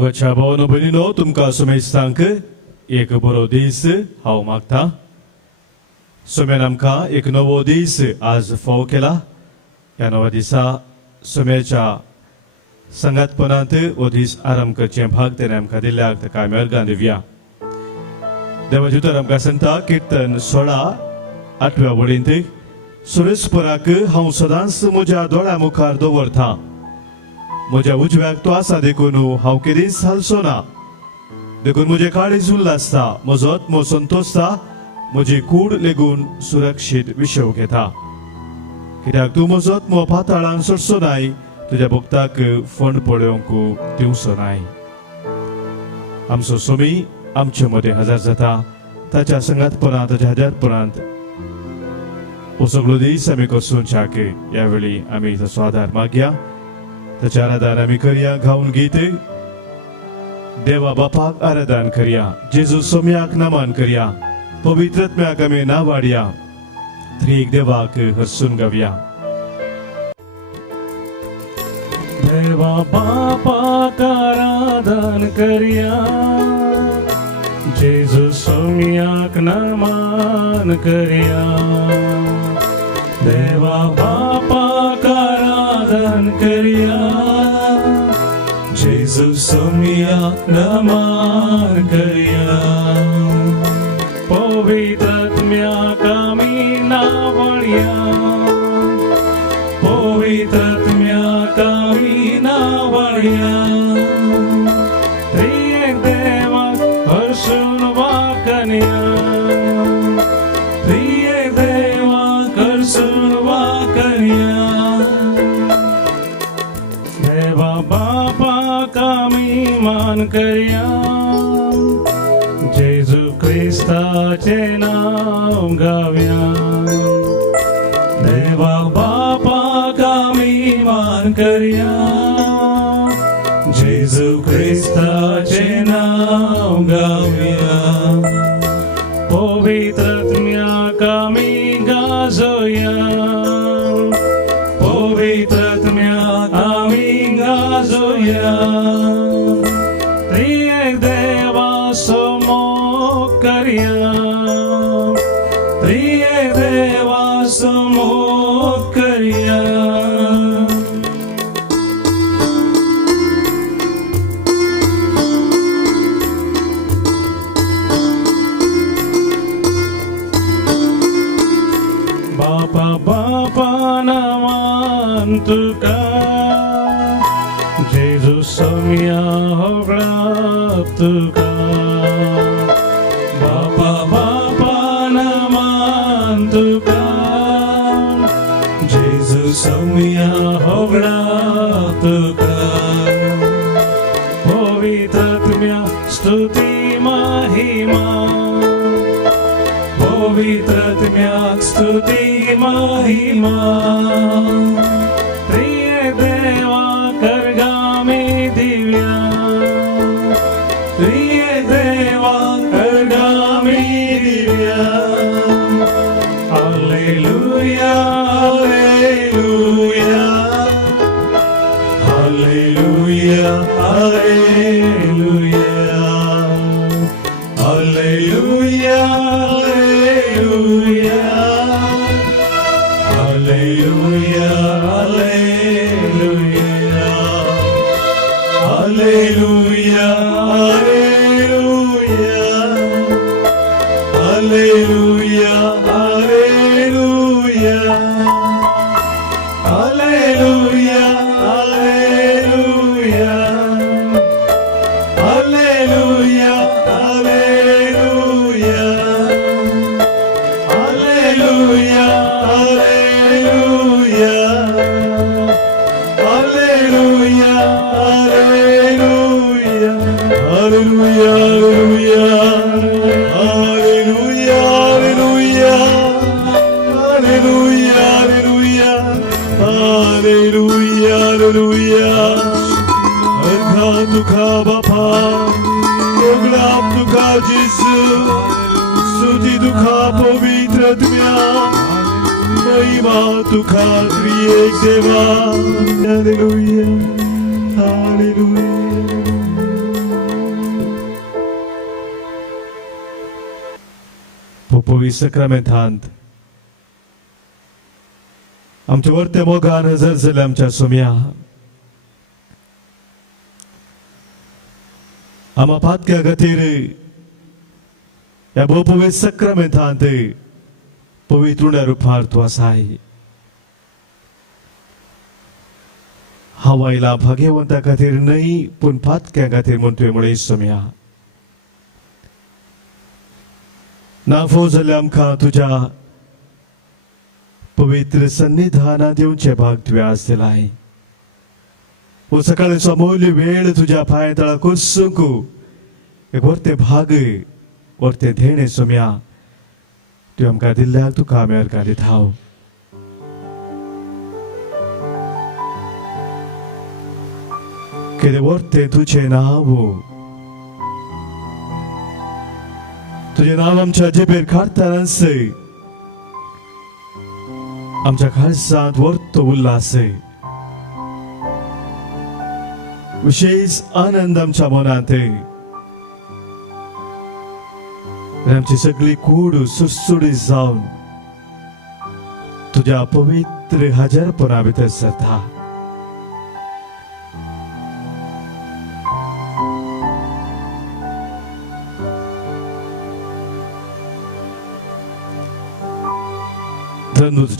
मोगाच्या भावानो भयणीनो तुमकां सुमेस्तांक एक बरो दीस हांव मागतां. सुम्यान आमकां एक नवो दीस आज फावो केला. ह्या नव्या दिसा सुम्याच्या संगातपणांत हो दीस आराम करचे भाग तेणे आमकां दिल्याक ताका आमी अर्गां दिवया. देवाचे उतर आमकां सांगता किर्तन 16:8 वळींत सुरेस्पराक हांव सदांच म्हज्या दोळ्या मुखार दवरतां. म्हज्या उजव्याक तो आसा देखून हांव केदींच हालचो ना. देखून म्हजें काळीज उल्लासता, म्हजो आत्मो संतोसता, म्हजी कूड लेगून सुरक्षीत विशव घेता. कित्याक तूं म्हजो आत्मो पाताळांत सोडचो नाय, तुज्या भक्ताक फंड पळोवंक दिवचो नाय. आमचो सोमी आमचे मदें हजर जाता. ताच्या संगातपणांत ताच्या हजारपणांत हो सगळो दीस आमी करसूंच्याक ह्या वेळी आमी ताचो आदार मागया. ताच्या आराधन आमी करया. गावन गीत देवा बापाक आराधन करया. जेजू सोम्याक नमन करया. पवित्र आत्म्याक आमी नावाडया. त्रिएक देवाक हसून गावया. देवा बापाक आराधन करया. जेजू सोम्याक नमन करया. देवा बापाक आराधन करया. जेजू सोम्याक नमन करया. पवित्र आत्म्याक आमी नावळया. पवित्र आत्म्याक आमी नावळया. त्रिएक देवाक हरसून वाकनया. त्रिएक देवाक हरसून वाकनया. देवा बापाक आमी मान करया. जेजू क्रिस्ताचे नाव गावया. देवा बापाक आमी मान करया. जेजू क्रिस्ताचे नाव गावया. पवित्र आत्म्याक आमी गाजोया. पवित्र आत्म्याक आमी गाजोया. त्रिएक देवा समोग करया. त्रिएक देवा समोग करया. बापा बापा नमन तुका. जेजू सोम्या होगळाप तुका. बापा बापा नमन तुका. जेजू सोम्या होगळाप तुका. पवित्र आत्म्या स्तुती महिमा. पवित्र आत्म्याक स्तुती महिमा. त्रिएक देवाक अर्गामी दिव्या. त्रिएक देवाक अर्गामी दिव्या. Hallelujah hallelujah. Hallelujah hallelujah. Hallelujah Hallelujah, hallelujah, hallelujah, hallelujah, hallelujah, hallelujah, hallelujah, hallelujah, hallelujah, hallelujah, hallelujah. स्तुति दुखा पवित्र आत्म्या. महिमा तुका त्रिएक देवा. Hallelujah hallelujah. पवित्र सक्रमेंतांत आमच्या वरते मोगान हजर जाले आमच्या सोम्या आमा पातक्या खातीर ह्या पवित्र सक्रमेंतांत पवित्र उण्या रुपार तूं आसाय हांव आयला भाग्यवंता खातीर न्हय पूण पातक्या खातीर म्हूण तुवें म्हळें सोम्या नाफो जाल्यार आमकां तुज्या पवित्र सन्निधानांत येवचे भाग तुवें आज दिलाय वो सकाळचो अमूल्य वेळ तुज्या पांय तळा कुर्सूंक एक वर्ते भाग वर्ते धेणे सोम्या तुवें आमकां दिल्ल्याक तुका आमी अर्गारीत हांव कितें वर्ते तुजें नांव तुझे नाव आमच्या जेबेर काढतानाच आमच्या खालसांत वर्तो उल्हास विशेष आनंद आमच्या मनांत आमची सगळी कूड सुटसुटीत जावन तुझ्या पवित्र हजरपणा भितर सरता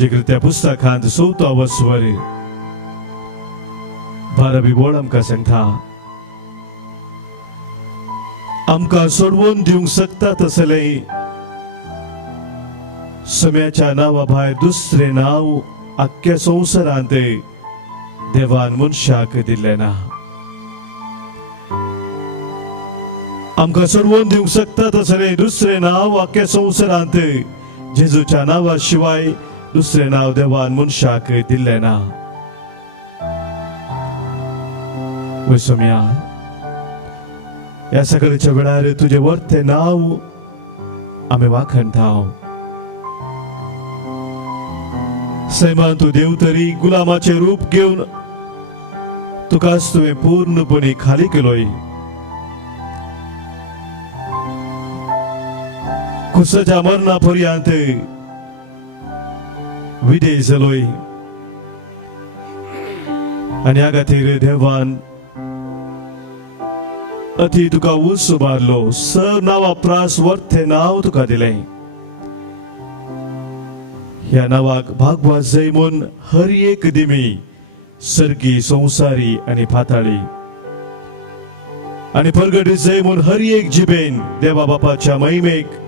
तुझे कृत्या पुस्तकांत 16 स्वर 12 बोल आमकां सांगता आमकां सोडवून दिवंक शकता तसले सोम्याच्या नांवा भायर दुसरें नांव आख्ख्या संवसारांत देवान मनशाक दिल्लें ना आमकां सोडवून दिवंक शकता तसले दुसरें नांव आख्ख्या संवसारांत जेजूच्या नांवा शिवाय दुसरें नांव देवान मनशाक दिल्लें ना वय सोम्या ह्या सकाळच्या वेळार तुजें वर्तें नांव आमी वाखणटाव सैमान तूं देव तरी गुलामाचें रूप घेवन तुकाच तुवें पूर्णपणी खाली केलोय कुसाच्या मरणा पर्यंत विधेय जालोय आनी ह्या खातीर देवान अति तुका उंच उबारलो नांवा प्रास वर्तें नांव तुका दिलें ह्या नांवाक भागवत जाय म्हूण हर एक दिमी सर्गी संवसारी आनी पाताळी आनी परगट जाय म्हूण हर एक जिबेन देवा बापाच्या महिमेक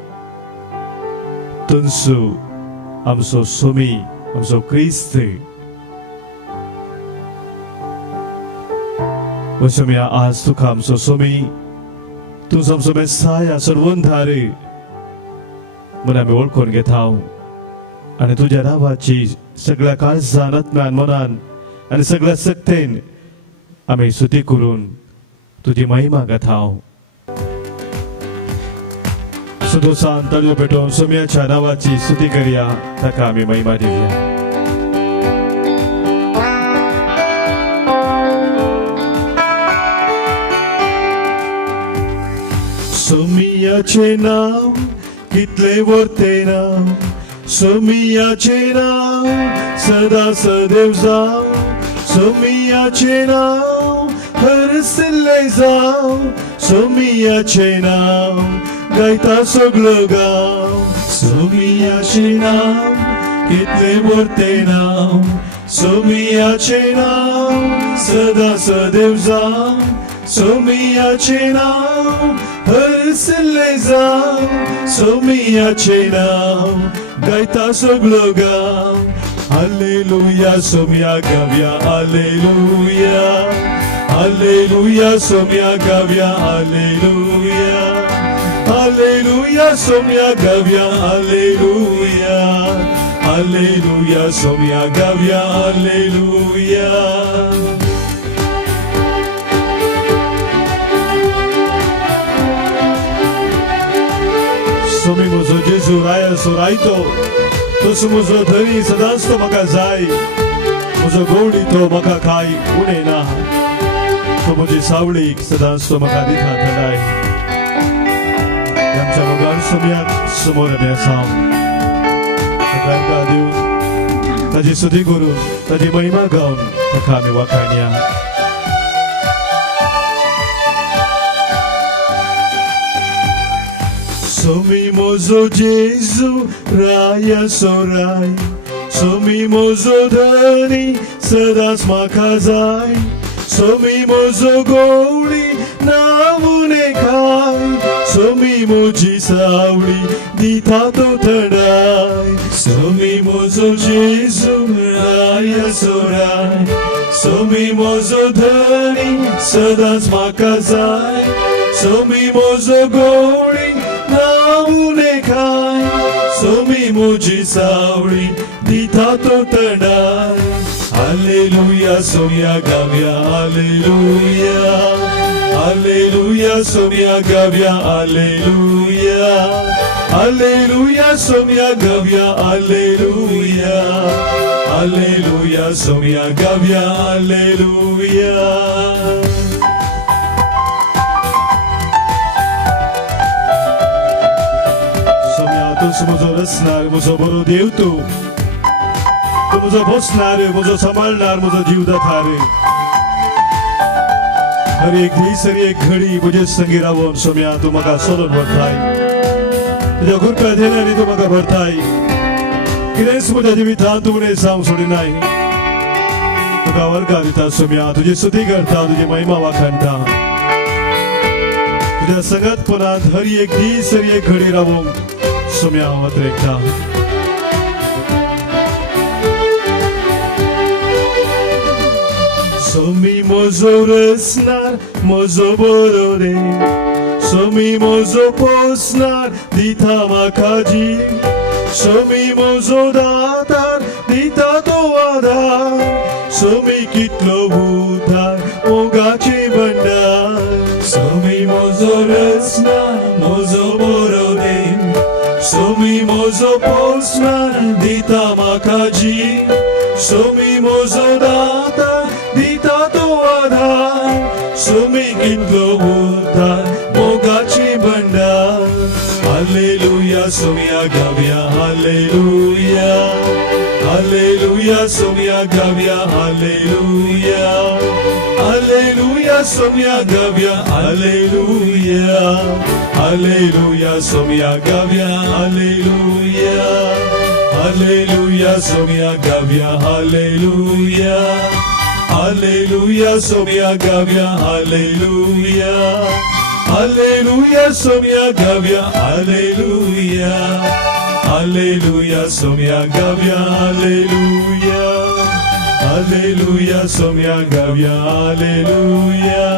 तुनसू आमचो सोमी आमचो क्रिस्त सोम्या आज तुका आमचो सोमी तूं आमचो मेसाया सर्वंधार म्हूण आमी वळखून घेता आनी तुज्या नांवाची सगळ्या काळजान आत्म्यान मनान आनी सगळ्या सक्तेन आमी स्तुती करून तुजी महिमा गाता सुदोसान तळयो पेटोवन सोम्याच्या नांवाची स्तुती करया ताका आमी महिमा दिवया सोमियाचे नाव कितले वर्ते नाव सोमियाचे नाव सदा सदैव जाव सोमियाचे नाव हरसले जाव सोमियाचे नाव गायता सगळो गाव सोमियाचे नाव कितले वर्ते नाव सोमियाचे नाव सदा सदैव जाव सोमियाचे नाव हरसले जाव सोमियाचे नाव गायता सगळो गाव हालेलुया सोम्या गावया हालेलुया हालेलुया सोम्या गावया हालेलुया हालेलुया सोम्या गावया हालेलुया हालेलुया सोम्या गावया हालेलुया सोमी म्हजो जेजू राया सो रायतो तसो म्हजो धनी सदांच तो म्हाका जाय म्हजो गवडी तो म्हाका कांय उणें ना तो म्हजी सावळीक सदांच तो म्हाका दिता थंडाय आमच्या मोगार सोम्याक समोर आमी आसा ताका दिवन ताजी स्तुती करून ताजी महिमा गावन ताका आमी वखाणया Somi mozo Jesu raya sorai Somi mozo dhani sadas makazai Somi mozo goli navune khai Somi moji sauli ditato tadai Somi mozo Jesu raya sorai Somi mozo dhani sadas makazai Somi mozo goli navune khai Somi moji sauli ditato tadai Hallelujah, Somia Gavia, Hallelujah, Hallelujah, Somia Gavia, Hallelujah, Hallelujah, Somia Gavia, Hallelujah, Hallelujah, Somia Gavia, Hallelujah. म्हजो रचणार म्हजो बरो देव तूं म्हजो बसणार म्हजो सांबाळणार म्हजो जीव दातार हर एक दीस हर एक घडी म्हजे संगी रावून सोम्या तूं म्हाका सोडून व्हरताय तुज्या कृपा देणारी तूं म्हाका भरताय कितेंच म्हज्या जिवितांत तूं उणें जावंक सोडिनाय तुका वर्गा दिता सोम्या तुजी स्तुती करता तुजी महिमा वाखाणटा तुज्या संगतपणांत हर एक दीस हर एक घडी रावूंक Saumya वतरेकता Somi mozo resnar, mozo borore Somi mozo posnar, dita makaji Somi mozo datar, dita toadar Somi kitlo butar, mogachi bandar Somi mozo resnar, mozo borore Somi mozo posnar, dita makaji Somi mozo datar ditato adhar Somi kitlo butar mogachi bandar Hallelujah Somia Gavia Hallelujah Hallelujah Somia Gavia Hallelujah Hallelujah Somia Gavia Hallelujah Hallelujah Somia Gavia Hallelujah Hallelujah Somia Gavia Hallelujah Hallelujah Somia Gavia Hallelujah Hallelujah Somia Gavia Hallelujah Hallelujah Somia Gavia Hallelujah Hallelujah Somia Gavia Hallelujah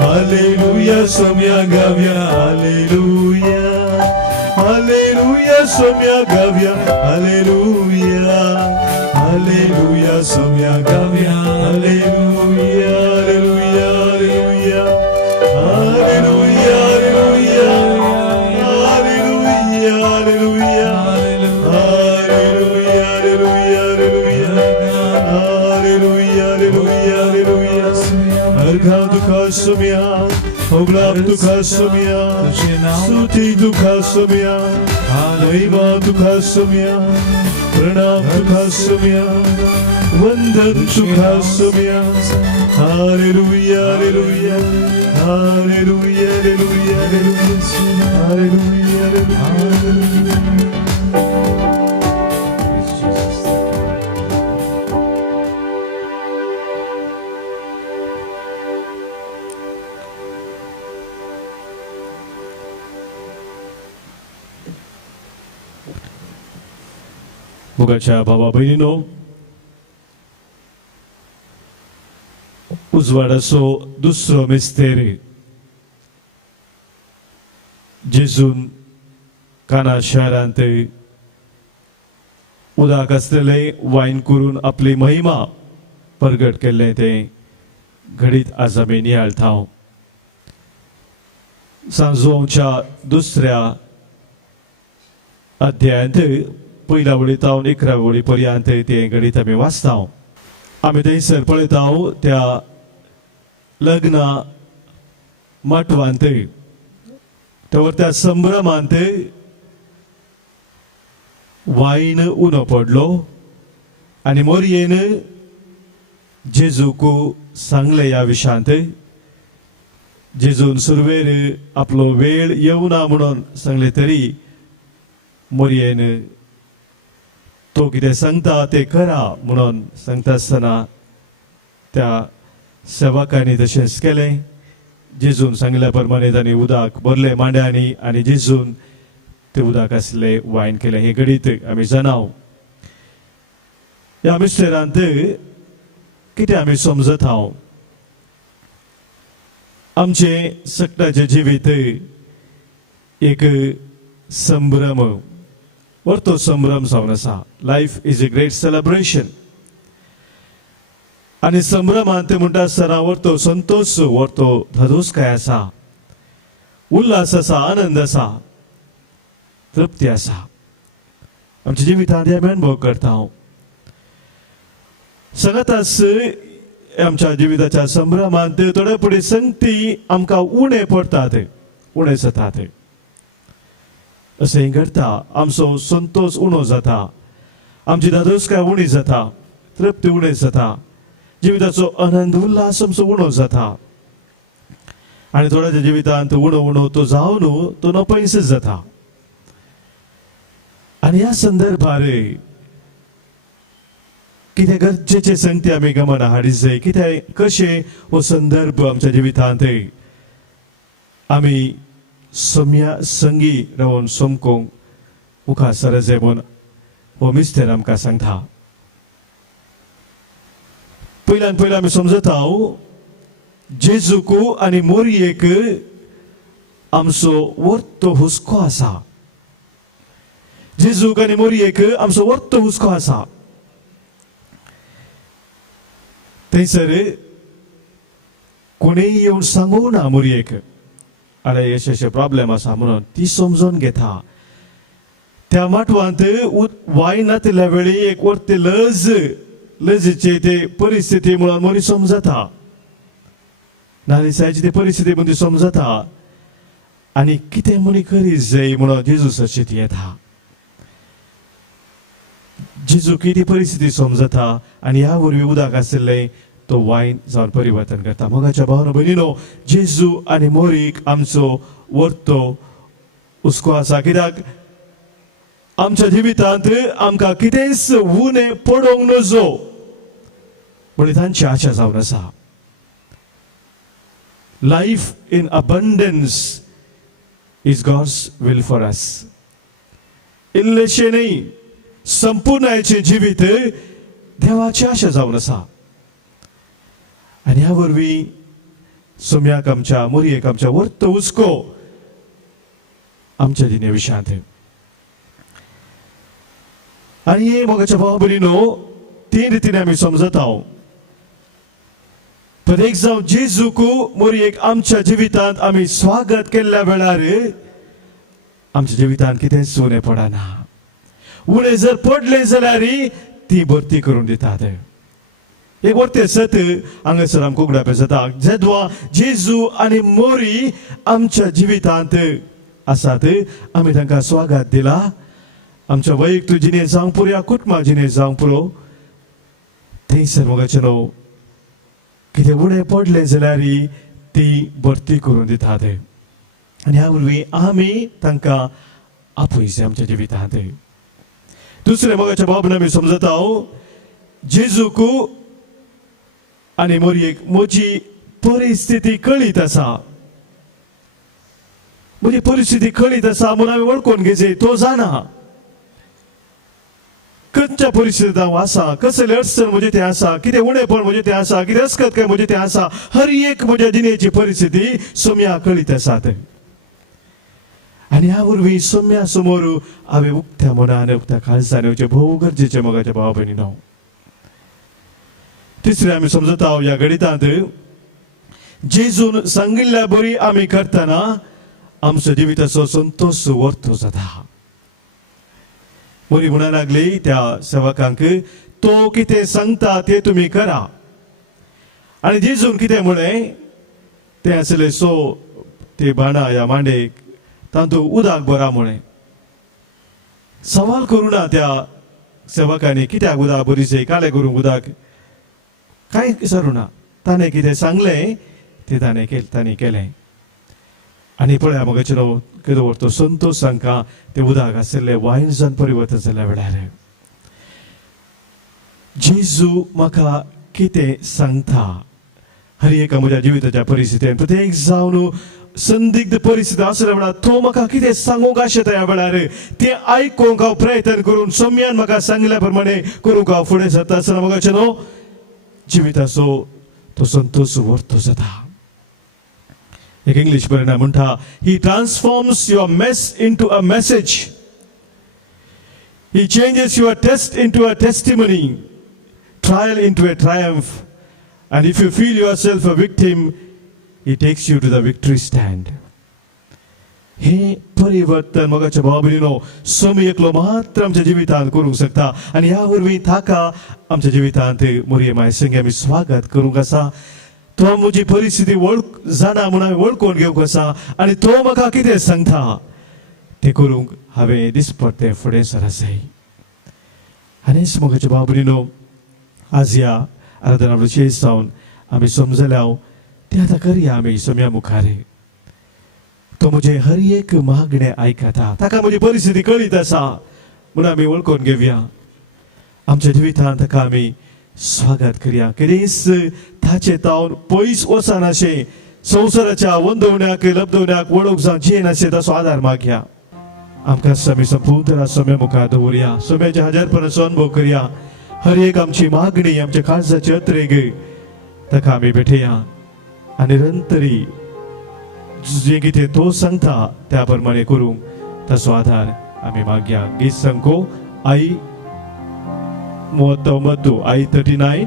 Hallelujah Somia Gavia Hallelujah Hallelujah Somia Gavia Hallelujah Hallelujah Somia Gavia Hallelujah Hallelujah Hallelujah Hallelujah Hallelujah Hallelujah Hallelujah Hallelujah Hallelujah Hallelujah Arga duka somia Oglap duka somia Stuti duka somia महिमा दुखा सोम्या प्रणाम दुखा सोम्या वंदन दुखा सोम्या hallelujah hallelujah hallelujah hallelujah hallelujah hallelujah मोगाच्या भावा बहिणीनो उजवाडाचो दुसरो मिस्तेर जेजून काना शारांत उदक आसलेले वायन करून आपली महिमा प्रगट केल्ले ते घडीत आज आमी नियाळटा सांजोवच्या दुसऱ्या अध्यायांत पहिल्या वळीतावन 11व्या वळी पर्यंत ते घडीत आमी वाचता आमी थंयसर पळयता त्या लग्न मटवांत तर त्या संभ्रमांत वाईन उनो पडलो आणि मोरयेन जेजूक सांगले या विशांत जेजून सुरवेर आपलो वेळ येवना म्हणून सांगले तरी मोरयेन तो कितें सांगता ते करा म्हणून सांगता आसतना त्या सेवकांनी तशेंच केलें. जेजून सांगल्या प्रमाणे तांणी उदक भरलें मांड्यांनी आनी जेजून ते उदक आसले वायन केलें. हे घडीत आमी जाणाव ह्या मिस्टेरांत कितें आमी समजत हांव आमचे सगळ्याचे जिवीत एक संभ्रम वर्तो संभ्रम जावन आसा. Life is a great celebration आनी संभ्रमांत म्हणटा आसतना वर्तो संतोष वर्तो धादोसकाय आसा, उल्हास आसा, आनंद आसा, तृप्ती आसा. आमच्या जिवितांत आमी अनुभव करता हांव सगळ्याच आमच्या जिविताच्या संभ्रमांत थोडे फुडें संगती आमकां उणे पडटात, उणे जातात. अशें घडता. आमचो संतोष उणो जाता, आमची धादोसकाय उणी जाता, तृप्ती उणी जाता, जिविताचो आनंद उल्हास आमचो उणो जाता. आनी थोड्याच्या जिवितांत उणो उणो तो जावन तो नपयस जाता. आनी ह्या संदर्भार कितें गरजेचे संगती आमी गमना हाडीत जाय. कितें कशें हो संदर्भ आमच्या जिवितांत आमी सम्या संगी रावन समकोंक मुखार सर जाय म्हूण हो मिस्टर आमकां सांगता. पयल्यान पयलें आमी समजत हांव जेजूक आनी मोरयेक आमचो वर्तो हुस्को आसा. जेजूक आनी मोरयेक आमचो वर्तो हुस्को आसा. थंयसर कोणेय येवन सांगूं ना मोरयेक आरे अशें प्रॉब्लेम आसा म्हणून ती समजून घेता. त्या माटवांत वायन नातल्या वेळी एक वर्त लजेची ते परिस्थिती म्हणून मोरी समजता, नालिसाची ती परिस्थिती म्हणून ती समजता आनी कितें मुनी करी जाय म्हणून जेजूस अशें येता. जेजू ती परिस्थिती समजता आनी ह्या वरवीं उदक आसलें तो वायन जावन परिवर्तन करता. मोगाच्या भावनो भयणीनो, जेजू आनी मोरीक आमचो वर्तो हुस्को आसा. कित्याक आमच्या जिवितांत आमकां कितेंच उणें पडोंक नजो म्हण तांची आशा जावन आसा. Life in abundance is God's will for us. इल्लेशें न्ही, संपूर्णायेचें जिवीत देवाची आशा जावन आसा. आनी ह्या वरवीं सोम्याक आमच्या मोरयेक आमच्या वर्तो हुस्को आमच्या दिने विशांत. आनी हे मोगाच्या भाव भयणीनो, तीन रितीने आमी समजत हांव. पण एक जावन जेजूक मोरयेक आमच्या जिवितांत आमी स्वागत केल्ल्या वेळार आमच्या जिवितांत कितेंच उणें पडना. उणें जर पडलें जाल्यार ती भरती करून दितात. एक वर्ते सत हांगासर आमकां उगडावप जाता. जेदवा जेजू आनी मोरी आमच्या जिवितांत आसात, आमी तांकां स्वागत दिला. आमच्या वैयक्तीक जिणे जावंक पुरो या कुटुंबा जिणे जावंक पुरो थंयसर मोगाचें न्हू कितें उणें पडलें जाल्यार ती भरती करून दितात. आनी ह्या वरवीं आमी तांकां आपयचे आमच्या जिवितांत. दुसरें मोगाच्या भावना आमी समजता हांव जेजूक आनी मोरयेक म्हजी परिस्थिती कळीत आसा. म्हजी परिस्थिती कळीत आसा म्हणून हांवें वळखून घेवचें. तो जाणा खंयच्या परिस्थितींत हांव आसा, कसले अडचण म्हजे तें आसा, कितें उणेपण म्हजें तें आसा, कितें अस्खतकाय म्हजें तें आसा. हर एक म्हज्या जिणेची परिस्थिती सोम्या कळीत आसात. आनी ह्या वरवीं सोम्या समोर हांवें उक्त्या मनान उक्त्या काळजान येवचें भोव गरजेचें मोगाच्या भावा भयणीनो. तिसरें आमी समजता हांव ह्या घडितांत जेजून सांगिल्ल्या बरी आमी करतना आमच्या जिविताचो संतोष वर्तो जाता. मोरी म्हणून लागली त्या सेवकांक, तो कितें सांगता तें तुमी करा. आनी जेजून कितें म्हळें तें आसलें. सो ते बाणा ह्या मांडेक तांतू उदाक बरामुळे सवाल करू ना त्या सेवकांनी कित्याक उदाक बरीचे काले करूंक उदाक कांय विचारू ना ताणें कितें सांगलें तें ताणें केलें आनी पळया मग चलो केदो तो संतोष सांगता ते उदाक आशिल्ले वायन जावन परिवर्तन जाल्ल्या वेळार जेजू म्हाका कितें सांगता हर एका म्हज्या जिविताच्या परिस्थितीन प्रत्येक जावन संदिग्ध परिस्थिती आसल्या वेळार तो म्हाका कितें सांगूंक आशेता ह्या वेळार तें आयकूंक हांव प्रयत्न करून सोम्यान म्हाका सांगल्या प्रमाणे करूंक हांव फुडें सरता आसतना म्हाका न्हू जिविताचो तो संतोष वर्तो जाता एक इंग्लीश बरयना म्हणटा he transforms your mess into a message he changes your test into a testimony trial into a triumph and if you feel yourself a victim he takes you to the victory stand हे परिवर्तन मगाच्या भावभयणीनो सोमी एकलो मात्र आमच्या जिवितांत करूंक शकता आनी ह्या वरवीं ताका आमच्या जिवितांत मोरये माय संगे आमी स्वागत करूंक आसा तो म्हजी परिस्थिती जाणा म्हूण हांवें वळखून घेवंक आसा आनी तो म्हाका कितें सांगता तें करूंक हांवें दिसपट्टे फुडें सरासय आनीच मगाच्या भावभयणीनो आज ह्या आराधना विशेष जावन आमी समजल्या ते आतां करया आमी सोम्या मुखार तो म्हजे हर एक मागणें आयकता ताका म्हजी परिस्थिती कळीत आसा म्हूण आमी वळखून घेवया आमच्या जिवितांत ताका आमी स्वागत करया कितेंच ताचे तावन पयस वचनाशें संवसाराच्या वंदवण्याक लब्धवण्याक वळोवंक जावं जियेनाशें ताचो आदार मागया आमकां आमी संपूर्ण सोम्या मुखार दवरया सोम्याचे हजारपणाचो अनुभव करया हर एक आमची मागणी आमच्या काळजाची अत्रेग ताका आमी भेटया आनी निरंतरी जे कितें तो सांगता त्या प्रमाणे करूंक ताचो आधार आमी मागया गीत संको आई 39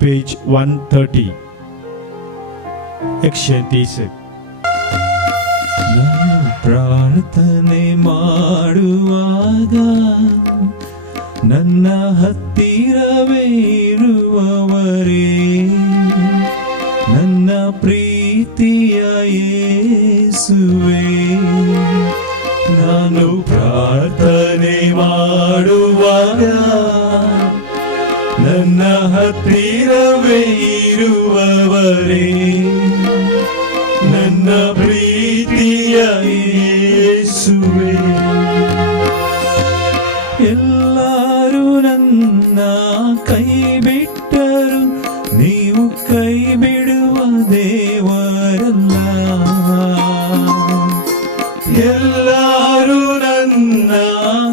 पेज 130 130 ಪ್ರಾರ್ಥನೆ ಮಾಡುವಾಗ ನನ್ನ ಹತ್ತಿರವೇ ಇರುವವರೇ ನನ್ನ ಪ್ರೀತಿಯ ಯೇಸುವೇ ನಾನು ಪ್ರಾರ್ಥನೆ ಮಾಡುವಾಗ ನನ್ನ ಹತ್ತಿರವೇ ಇರುವವರೇ ನನ್ನ ಪ್ರೀತಿಯ ಯೇಸುವೇ ಎಲ್ಲರೂ ನನ್ನ ಕೈ ಬಿಟ್ಟರು ನೀವು ಕೈ ಬಿಡುವ ದೇವರಲ್ಲ ಎಲ್ಲರೂ ನನ್ನ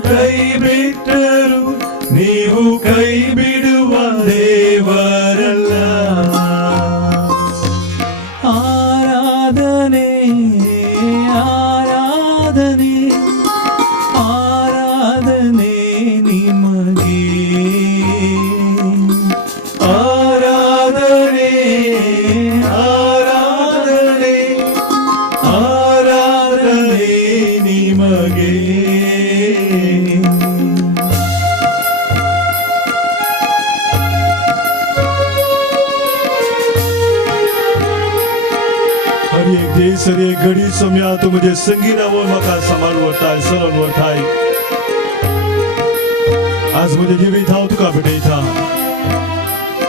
ಕೈ ಬಿಟ್ಟರು ನೀವು ಕೈ ಬಿಡುವ ದೇವರಲ್ಲ ಆರಾಧನೆ ಆರಾಧನೆ ಆರಾಧನೆ ನಿಮಗೆ ಆರಾಧನೆ ಆರಾಧನೆ ಆರಾಧನೆ ನಿಮಗೆ हर एक देश हर एक घडी सोम्या तू म्हजे संगी रावून म्हाका सांबाळ व्हरताय सलोन व्हरताय आज म्हजें जिवीत हांव तुका भेटयता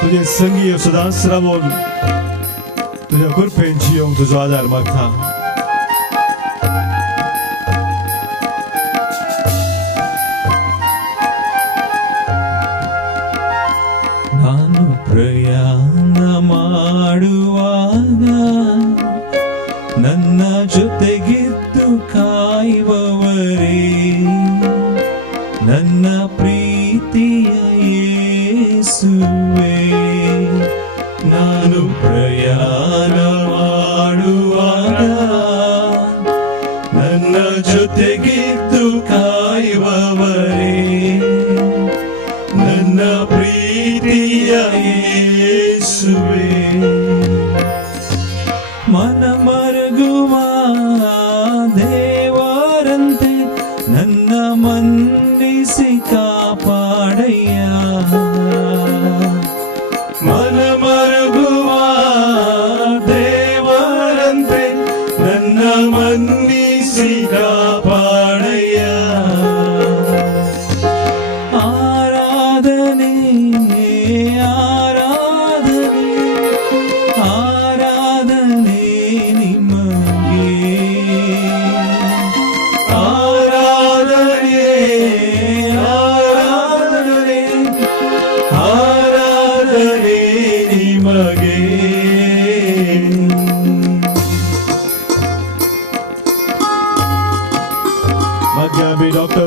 तुजे संगी सदांच रावून तुज्या कृपेन जियोंक तुजो आदार मागता ನಾನು ಪ್ರಯಾಣ ಮಾಡುವಾಗ ನನ್ನ ಜೊತೆಗಿದ್ದು ಕಾಯುವವರೇ ನನ್ನ ಪ್ರೀತಿಯ ಯೇಸುವೇ ನಾನು ಪ್ರಯಾಣ ಮಾಡುವಾಗ ನನ್ನ ಜೊತೆಗಿದ್ದು ಕಾಯುವವರೇ ನನ್ನ ಪ್ರೀತಿಯ ಯೇಸುವೇ ಮನ ಮರಗುವ ದೇವರಂತೆ ನನ್ನ ಮನ್ನಿಸಿ ಕಾಪಾಡಯ್ಯ ಮನ ಮರಗುವ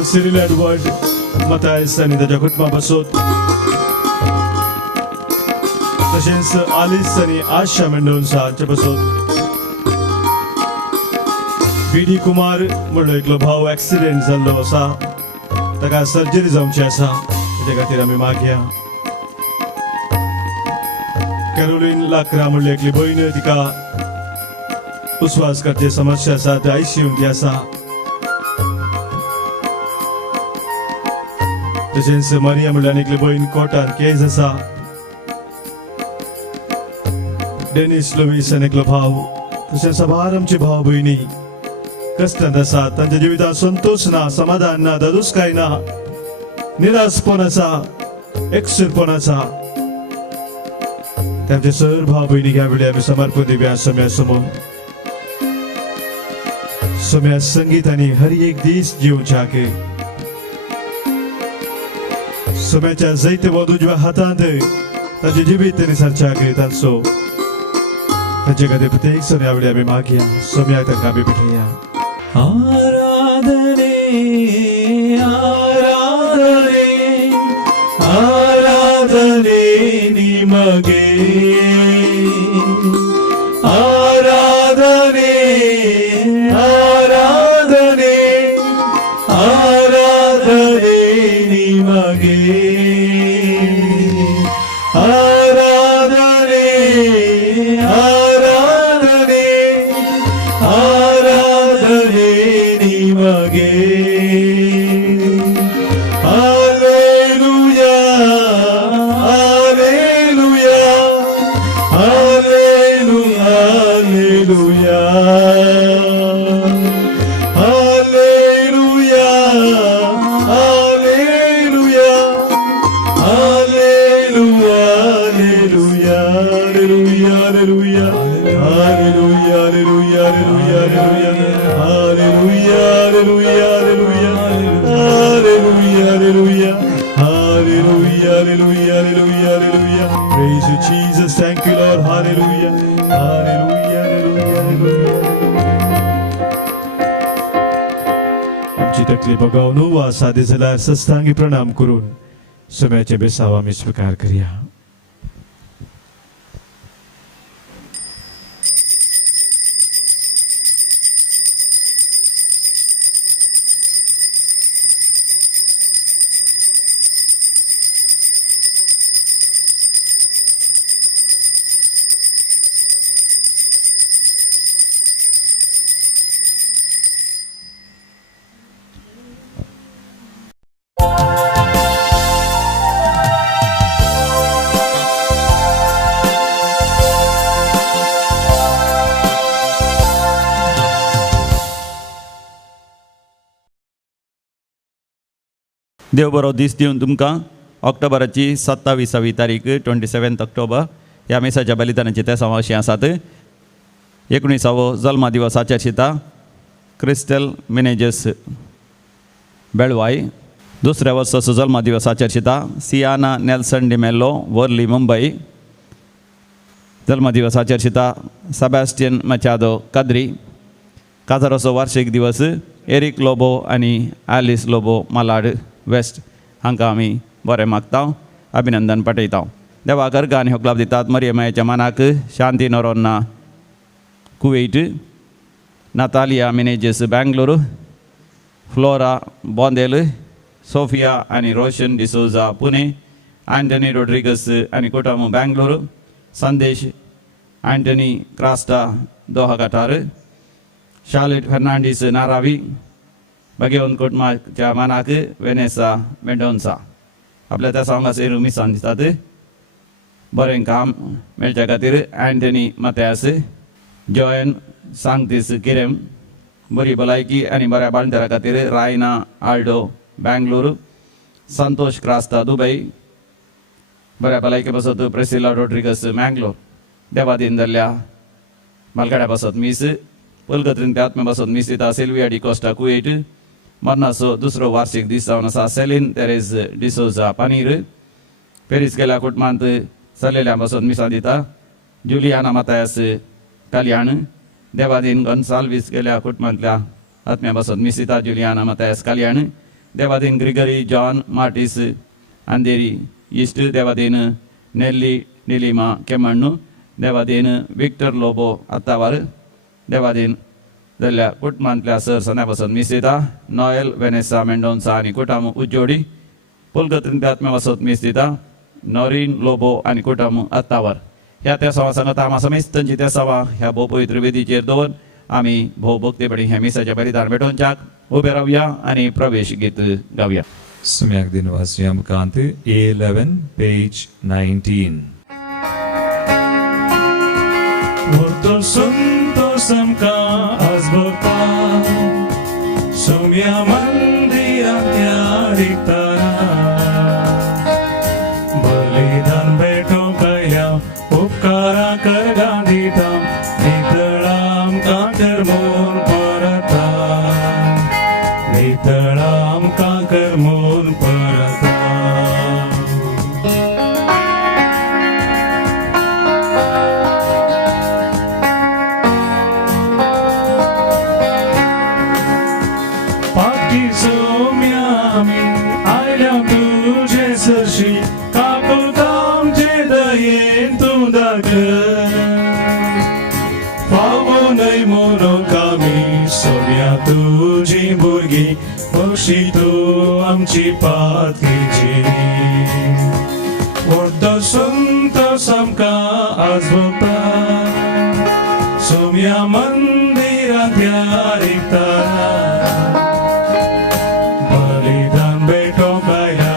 सिरिल एडवर्ड मतायस आणि त्याच्या कुटुंबापासून तसेच आलिस आणि आशा मेंडोन्सा हांच्यापासून बीडी कुमार म्हणलो एकलो भाव ॲक्सिडेंट जाल्लो आसा ताका सर्जरी जावची आसा तेच्या खातीर आमी मागया कॅरोलिन लाकरा म्हणली एकली भयण तिका उस्वास करचे समस्या आसा ते आयसीयूंत आसा तशेंच मारिया म्हणल्यार एकली भयण कोर्टान केस आसा डेनिस लुईस आनी एकलो भाव तशेंच साबार आमचे भाव भयणी कश्टांत आसा तांच्या जिवितांत संतोष ना समाधान ना दादूसकाय ना निराशपण आसा एकसुरपण आसा तांचे सर भाव भयणी ह्या वेळी आमी समर्पण दिवया सोम्या समोर सोम्या संगीत आनी हर एक दीस जिवच्याक सोम्याच्या जायते वद उजव्या हातांत तांचे जिवीत निसरच्याक तांचो तांचे खातीर प्रत्येक सण ह्या वेळी आमी मागया सोम्याक तांकां आमी भेटया आराधने आराधने आराधने निमगे आराधने आराधने आराधने निमगे आराधने आराधने आराधने निमगे hallelujah hallelujah hallelujah hallelujah hallelujah hallelujah hallelujah hallelujah hallelujah hallelujah hallelujah hallelujah hallelujah hallelujah hallelujah hallelujah hallelujah praise you Jesus thank you Lord hallelujah hallelujah hallelujah आमची तकली बघावून वा साधे जाल्यार सस्तांगी प्रणाम करून सोम्याचे बेसाव आमी स्वीकार करूया देव बरो दीस दिवन तुमकां ऑक्टोबराची 27वी तारीख 27 ऑक्टोबर ह्या मेसाच्या बलिदानाची ते समावेशी आसात 19वो जल्मा दिवस आचरशिता क्रिस्टल मिनेजस बेळवाई दुसऱ्या वर्साचो जल्मा दिवस आचरशिता सियाना नेल्सन डिमेल्लो वर्ली मुंबई जल्मा दिवस आचरशिता सेबॅस्टियन मचादो कद्री काजाराचो वार्षिक दिवस एरिक लोबो आनी ॲलिस लोबो मालाड वेस्ट हांकां आमी बरें मागता अभिनंदन पाठयता देवा गर्ग आनी होकलाप दितात मरियमायेच्या मनाक शांती नोरोन्ना कुवेट नातालिया मिनेजेस बेंगलोर फ्लोरा बोंदेल सोफिया आनी रोशन डिसोजा पुणे अँटनी रोड्रिगस आनी कुटुंब बेंगलोर संदेश अँटनी क्रास्टा दोहा कटार शार्लेट फर्नांडीस नारावी भगवंत कुटुंबाच्या मनाक वेनेसा मेंडोन्सा आपल्या त्या सांगास मिसान दितात बरें काम मेळच्या खातीर अँटनी मत्यास जॉयन सांगतीस किरेम बरी भलायकी आनी बऱ्या बाळंतरा खातीर रायना आल्डो बेंगलोर संतोष क्रास्ता दुबय बऱ्या भलायकी पासत प्रेसिला रोड्रिगस मँगलोर देवादीन धरल्या मालगाड्या पासत मीस पलकत्रीन ते आत्म्या पासत मीस दिता सिल्विया डी कोस्टा कुवेट मरणाचो दुसरो वार्षिक दीस जावन आसा सेलीन तेरेज डिसोजा पानीर पेरीस गेल्या कुटुंबांत चललेल्या पासून मिसा दिता जुलियाना मातायस कल्याण देवादीन गॉन्साल्वीस गेल्या कुटुंबांतल्या आत्म्या पासून मिस दिता जुलियाना मातायस कल्याण देवादीन ग्रिगरी जॉन मार्टिस अंधेरी ईस्ट देवादीन नेल्ली निलिमा केमण्णु देवादीन विक्टर लोबो अत्तावर देवादीन जाल्ल्या कुटुंबांतल्या सर सण्यापासून मिस्तिता नॉयल वेनेसा मेंडोन्सा आनी कुटाम उज्जोडी पुलगतीन आत्म्या वसत मिस्तिता नॉरीन लोबो आनी कुटाम अत्तावर ह्या त्या सवा सांगता आम्हा समेस्तांची त्या सवा ह्या भोव पवित्र वेदीचेर दवरून आमी भोव भक्तीपणी ह्या मिसाच्या बलिदान भेटोवच्याक उबे रावया आनी प्रवेश गीत गावया. Sumyak Dinwas Yamkant A11 page 19. Orto sunto samka azbota Sumya mandira tyariktara Balidan beto kaya upkara kargandita Nitalam kakar mon parata Nitalam kakar mon parata Paki Sumyami Aylam tuje sarshi Kakutam jedayen tundagar Pavonai mono kami Sumya tuji burgi Oshito amchi patkichi Ordo sunto samka azvota Sumya mandira tyariktara Balidan beto kaya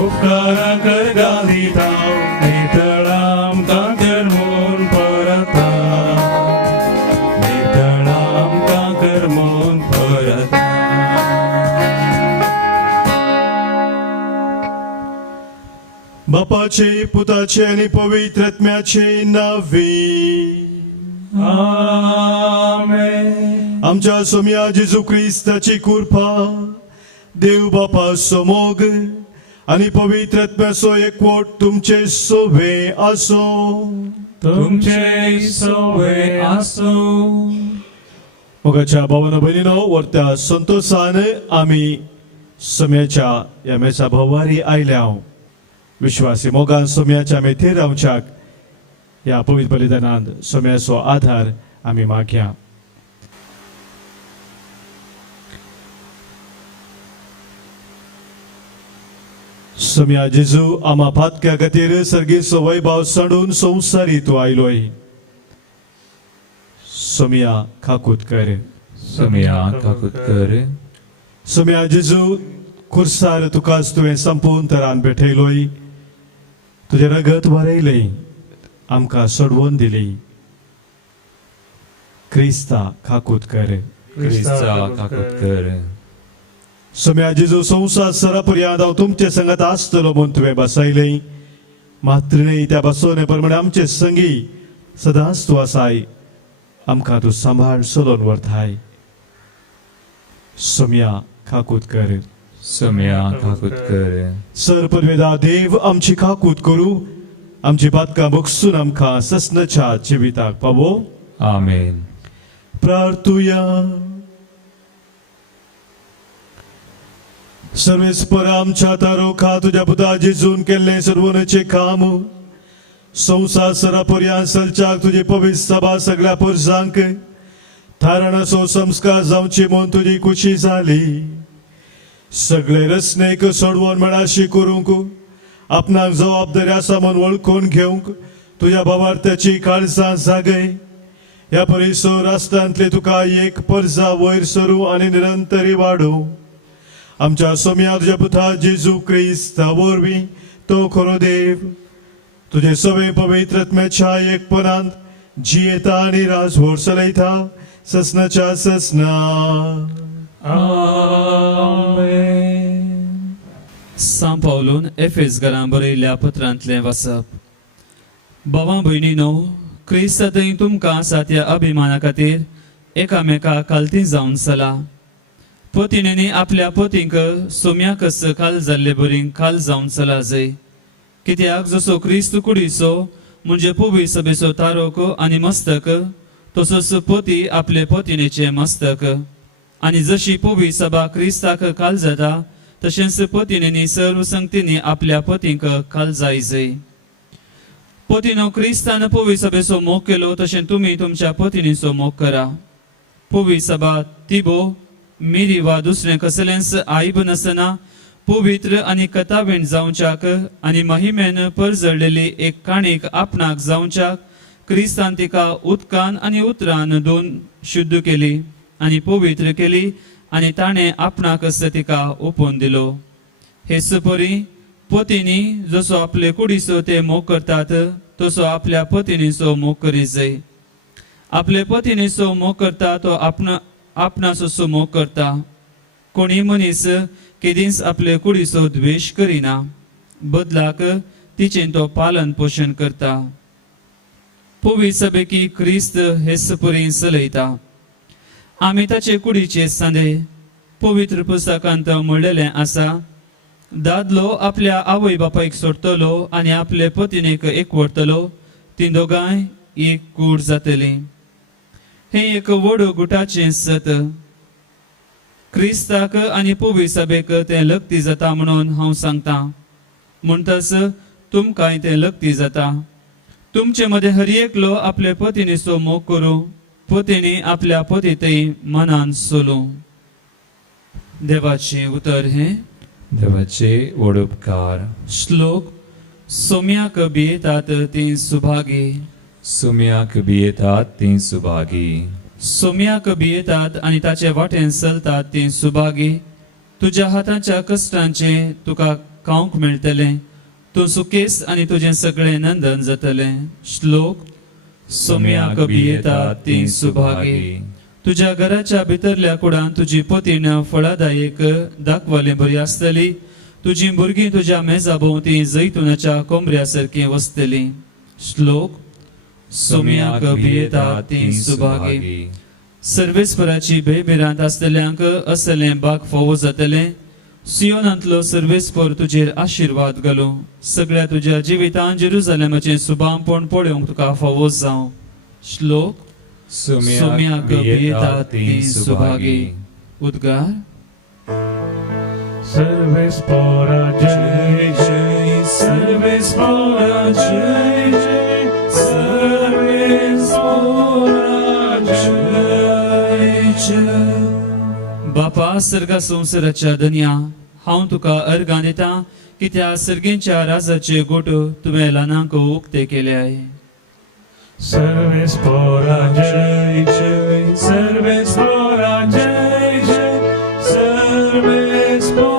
upkara kargandita Nitalam kakar mon parata Nitalam kakar mon parata बापाचे पुताचे आणि पवित्र आत्म्याचे नावे आमेन. आमच्या सोम्या जेजू ख्रिस्ताची कृपा देव बापा समोग आणि पवित्र आत्म्याचो एकवट तुमचे सोबे असो तुमचे सोबे असो. मोगाच्या भावानो बहिणीनो वर्त्या संतोषान आम्ही सोम्याच्या या मेचा भोवारी आयल्या विश्वासी मोगान सोम्याच्या मेथेर रावच्याक या पवित्र बलिदानांत सोम्याचो आधार आम्ही मागया. सोम्या जेजू आम्हा पातक्या खातीर सर्गेचो वैभव सोडून संवसारी तूं आयलोय. सोम्या खाकूत कर. Sumyak Kakutkar सोम्या जेजू खुर्सार तुकाच तुवें संपूर्ण तरान भेटयलोय. तुजें रगत वारयलें आमकां सोडवून दिली. क्रिस्ता खाकूत कर. Krista Kakutkar सोम्या जेजू संवसार सरापर्यंत हांव तुमचे संगत आसतलो म्हूण तुवें बसयलें. मात्र न्ही त्या बसोवणे प्रमाणे आमचे संगी सदांच तूं आसाय. आमकां तूं सांबाळ चलोवन व्हरताय. सोम्या खाकूत कर. Sumyak Kakutkar सर पदवेदा देव आमची खाकूत करू. आमची बातकां बगसून आमकां ससनाच्या जिविताक पावो. Amen. प्रार्थुया. सर्वेस्पर आमच्या तारोखा तुझ्या पुता जेजून केल्ले सर्वोनचे काम संसार सरापर्यंत चलच्याक तुझी पवित्र सभा सगळ्या पुरसांक थाराणाचो संस्कार जावची म्हूण तुजी खुशी जाली. सगळे रचनेक सोडवून मेळाशी करूंक आपणाक जबाबदारी आसा म्हूण वळखून घेवंक तुझ्या भावार्थ्याची काळजां जागय. ह्या परिसर राष्ट्रांतले तुका एक पर्जा वयर सरू आनी निरंतरी वाडोव. आमच्या सोम्या तुझ्या पुता जेजू क्रिस्ता वरवीं तो खरो देव तुझे सवे पवित्र आत्म्याच्या एकपणांत जियेता आनी राजभर चलयता ससनाच्या ससना. आमेन. सांत पावलून एफेस घरां बरयल्ल्या पत्रांतलें वाचप. भावां भयणीनो क्रिस्तांतय तुमकां सात्या अभिमाना खातीर एकामेका कालती जावन चला. पत्नींनी आपल्या पतींक सोम्याकच काल जाल्ले बरीं काल जावन चला जाय. कित्याक जसो क्रिस्त कुडीचो म्हणजे पवित्र सभेचो तारोक आनी मस्तक तसोच पती आपले पत्नीचे मस्तक. आनी जशी पवित्र सभा क्रिस्ताक काल जाता तशेंच पत्नींनी सर्व संगतींनी आपल्या पतींक काळजाय जाय. पतीनो क्रिस्तान पोवी सभेचो मोग केलो तशें तुमी तुमच्या पत्नीचो मोग करा. पोवी सभा तिबो मिरी वा दुसरें कसलेंच आयब नसना पवित्र आनी कथावेण जावच्याक आनी महिमेन परजळलेली एक काणीक आपणाक जावच्याक क्रिस्तान तिका उदकान आनी उतरान दोन शुद्ध केली आनी पवित्र केली आनी ताणें आपणाकच तिका ओपोवन दिलो. हेच परी पतींनी जसो आपले कुडीचो ते मोग करतात तसो आपल्या पत्नीचो मोग करीत जाय. आपले पत्नीचो मोग करता तो आपणाचो मोग करता. कोणी मनीस केदींच आपले कुडीचो द्वेष करिना, बदलाक तिचें तो पालन पोषण करता. पोवी सभेकी क्रिस्त हेच परी चलयता. आमी ताचे कुडीचे सांदे. पवित्र पुस्तकांत म्हणलेलें आसा, दादलो आपल्या आवय बापायक सोडटलो आनी आपले पत्नीक एकवटतलो, ती दोगांय एक कूड जातली. हे एक व्हड गुटाचें सत. क्रिस्ताक आनी पोवी सभेक तें लक्ती जाता म्हणून हांव सांगता. म्हणटच तुमकांय तें लक्ती जाता. तुमचे मदें हर एकलो आपले पत्नीचो मोग करूं, पत्नी आपल्या पतीतय मनान सोलूं. देवाचें उतर हें. देवाचे व्हड उपकार. श्लोक. सोम्याक भियेतात तीं सुभागी. सुम्याक भियेतात तीं सुभागी. सोम्याक भियेतात आनी ताचे वाटेन चलतात तीं सुभागी. तुज्या हातांच्या कश्टांचे तुका खावंक मेळटलें. तूं सुकेस आनी तुजें सगळें नंदन जातलें. श्लोक. सोम्याक भियेतात तीं सुभागी. तुज्या घराच्या भितरल्या कुडान तुजी पतीन फळादायक दाखवालें बरी आसतली. तुजीं भुरगीं तुज्या मेजा भोंवती जैतुनाच्या कोंबऱ्या सारकीं वसतलीं. श्लोक. सोम्याक भियेतात तीं सुभागी. सर्वेस्पराची बेबिरांत आसतल्यांक असलें बाग फावो जातलें. सियोनांतलो सर्वेस्पर तुजेर आशिर्वाद घालूं. सगळ्या तुज्या जिवितांत जेरुसलेमाचें सुबामपण पळोवंक तुका फावो जावं. श्लोक. सोम्याक भियेतात तीं सुभागी. उद्गार. सर्वेस्परा जय जय, सर्वेस्परा जय जय, सर्वेस्परा जय जय. बापा सर्गा संवसाराच्या धन्या, हांव तुका अर्गां दिता कित्याक सर्गींच्या राजाचे गोट तुवें ल्हानांक उक्ते केल्याय. सर्वेस्परा जय जय, सर्वेस्परा जय जय, सर्वेस्परा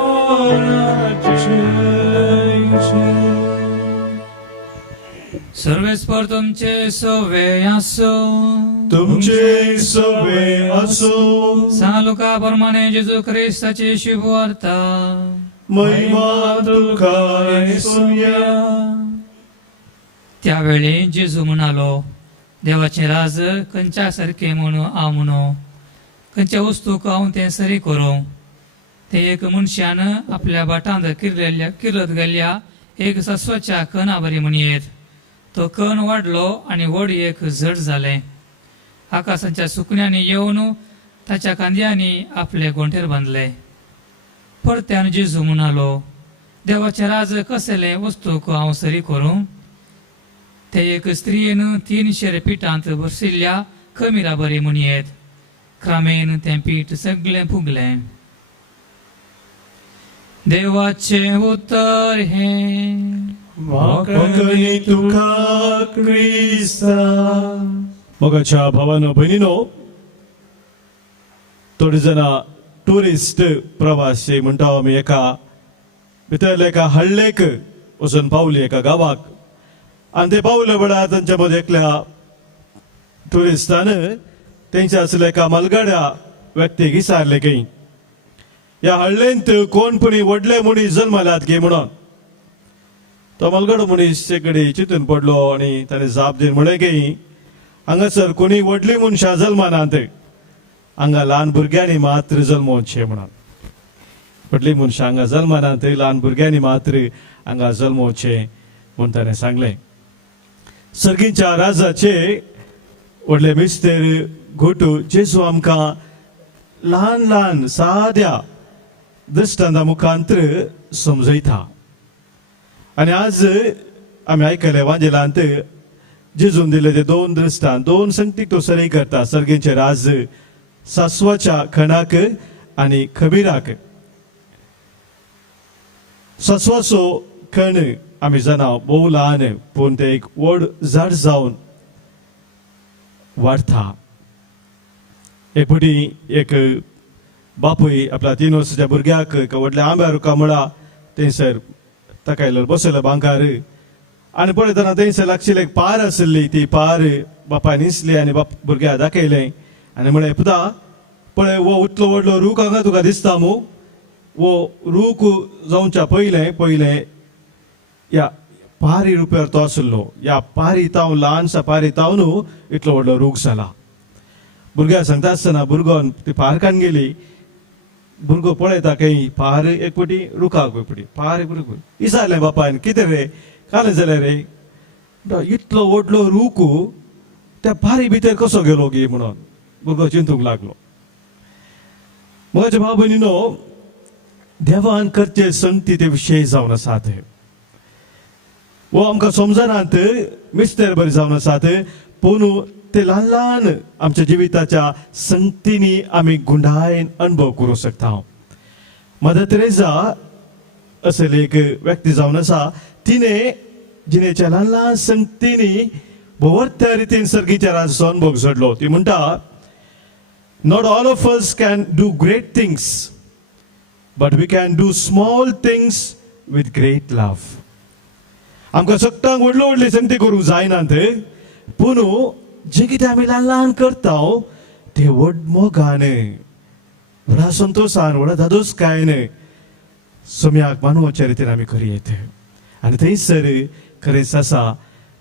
जय जय. सर्वेस्पर तुमचे सोवे आसो. तुमचे सवे असो. सांगा लोका प्रमाणे जेजू ख्रिस्ताची शुभ वार्ता. महिमा तुका येसुया. त्यावेळी जेजू म्हणालो, देवाचे राज खंयच्या सारखे म्हणून हांव म्हणू, खंयच्या वस्तूक हांव तें सरी करूं. ते एक मनशान आपल्या बाटांत किरत गेल्ल्या एक सस्वाच्या कणा बरी म्हणयेत. तो कण वाडलो आनी व्हड एक झड जालें. आकाशाच्या सुकण्यांनी येवन ताच्या कांद्यांनी आपले गोंठेर बांदले. परत्यान जेजू म्हणालो, देवाचे राज कसले वस्तूक हांव सरी करूं. ते एक स्त्रियेन 300 पिठांत बरशिल्ल्या खमीरा बरी म्हणयेत. खामेन तें पीठ सगळें फुगलें. देवाचे उतर हें. वाकणी तुका क्रिस्ता. मोगाच्या भावानो भयणीनो, थोडी जाणां टुरिस्ट प्रवासी म्हणटा आमी एका भितरल्या एका हळ्ळेक वचून पावली एका गांवाक. आनी ते पावले वेळार तांच्या मदीं एकल्या टुरिस्टान तेंच्या आसल्या एका मलगड्या व्यक्तीक विचारलें की ह्या हळ्ळेंत कोणपणी व्हडले मनीस जल्मल्यात गे म्हणून. तो मलगडो मनीस कडेन चिंतून पडलो आनी ताणें जाप दिवन म्हळें की हांगासर कोणी व्हडली मनशां जल्मानात, हांगा ल्हान भुरग्यांनी मात्र जल्मोवचें म्हणून. व्हडली मनशां हांगा जल्मानात, ल्हान भुरग्यांनी मात्र हांगा जल्मोवचें म्हूण ताणें सांगलें. सर्गीच्या राजाचे व्हडले मिस्तेर घोटू जेजू आमकां ल्हान ल्हान साद्या दृष्टांता मुखांतर समजयता आणि आज आम्ही ऐकले वांजेलांत जेजून दिले ते दोन दृष्टांत दोन संगतीक तो सरय करता सर्गेंचे राज सासवाच्या खणाक आणि खबीराक सासवाचो खण आम्ही जाणा भोव ल्हान पूण ते एक व्हड झाड जावन वाडता एक फावटी एक बापूय आपल्या 3 वर्साच्या भुरग्याक व्हडल्या आंब्या रुखा मुळा थंयसर तकायलो बसयलो बांकार आनी पळयतना थंयसर लागशिल्ली एक पार आसली ती पार बापायन न्हिसली आनी भुरग्याक दाखयलें आनी म्हळें पुता पळय वो इतलो व्हडलो रूख हांगा तुका दिसता मू वो रूख जावच्या पयलें या पारी रुपयार तो आसलो या पारी तावन ल्हानसा पारी तावन इतलो व्हडलो रूख जाला भुरग्याक सांगता आसतना भुरगोन ती पार काडून गेली भुरगो पळयता खंय पार एक फावटी रुखाक एक फावटी पार एक फावटी विचारलें बापायन कितें रे कालें जालें रे इतलो व्हडलो रूख त्या पारी भितर कसो गेलो गे म्हणून भुरगो चिंतूंक लागलो म्हज्या भाव भयणीनो देवान करचे संगती ते विशय जावन आसात वो आमकां समजनात मिस्टर बरें जावन आसात पूण ते ल्हान ल्हान आमच्या जिविताच्या संगतींनी आमी गुंडायन अनुभव करूं शकता मदर तेरेसा असले एक व्यक्ती जावन आसा तिने जिणेच्या ल्हान ल्हान संगतींनी बवरत्या रितीन सर्गीच्या राजाचो अनुभव जोडलो ती म्हणटा not all of us can do great things but we can do small things with great love आमकां सगळ्यांक व्हडल्यो व्हडल्यो संगती करूंक जायनात पूण जे कितें आमी ल्हान ल्हान करता ते व्हड मोगान व्हडा संतोषान व्हडा धादोसकायन सम्याक मानवाच्या रितीन आमी करीत आनी थंयसर खरेंच आसा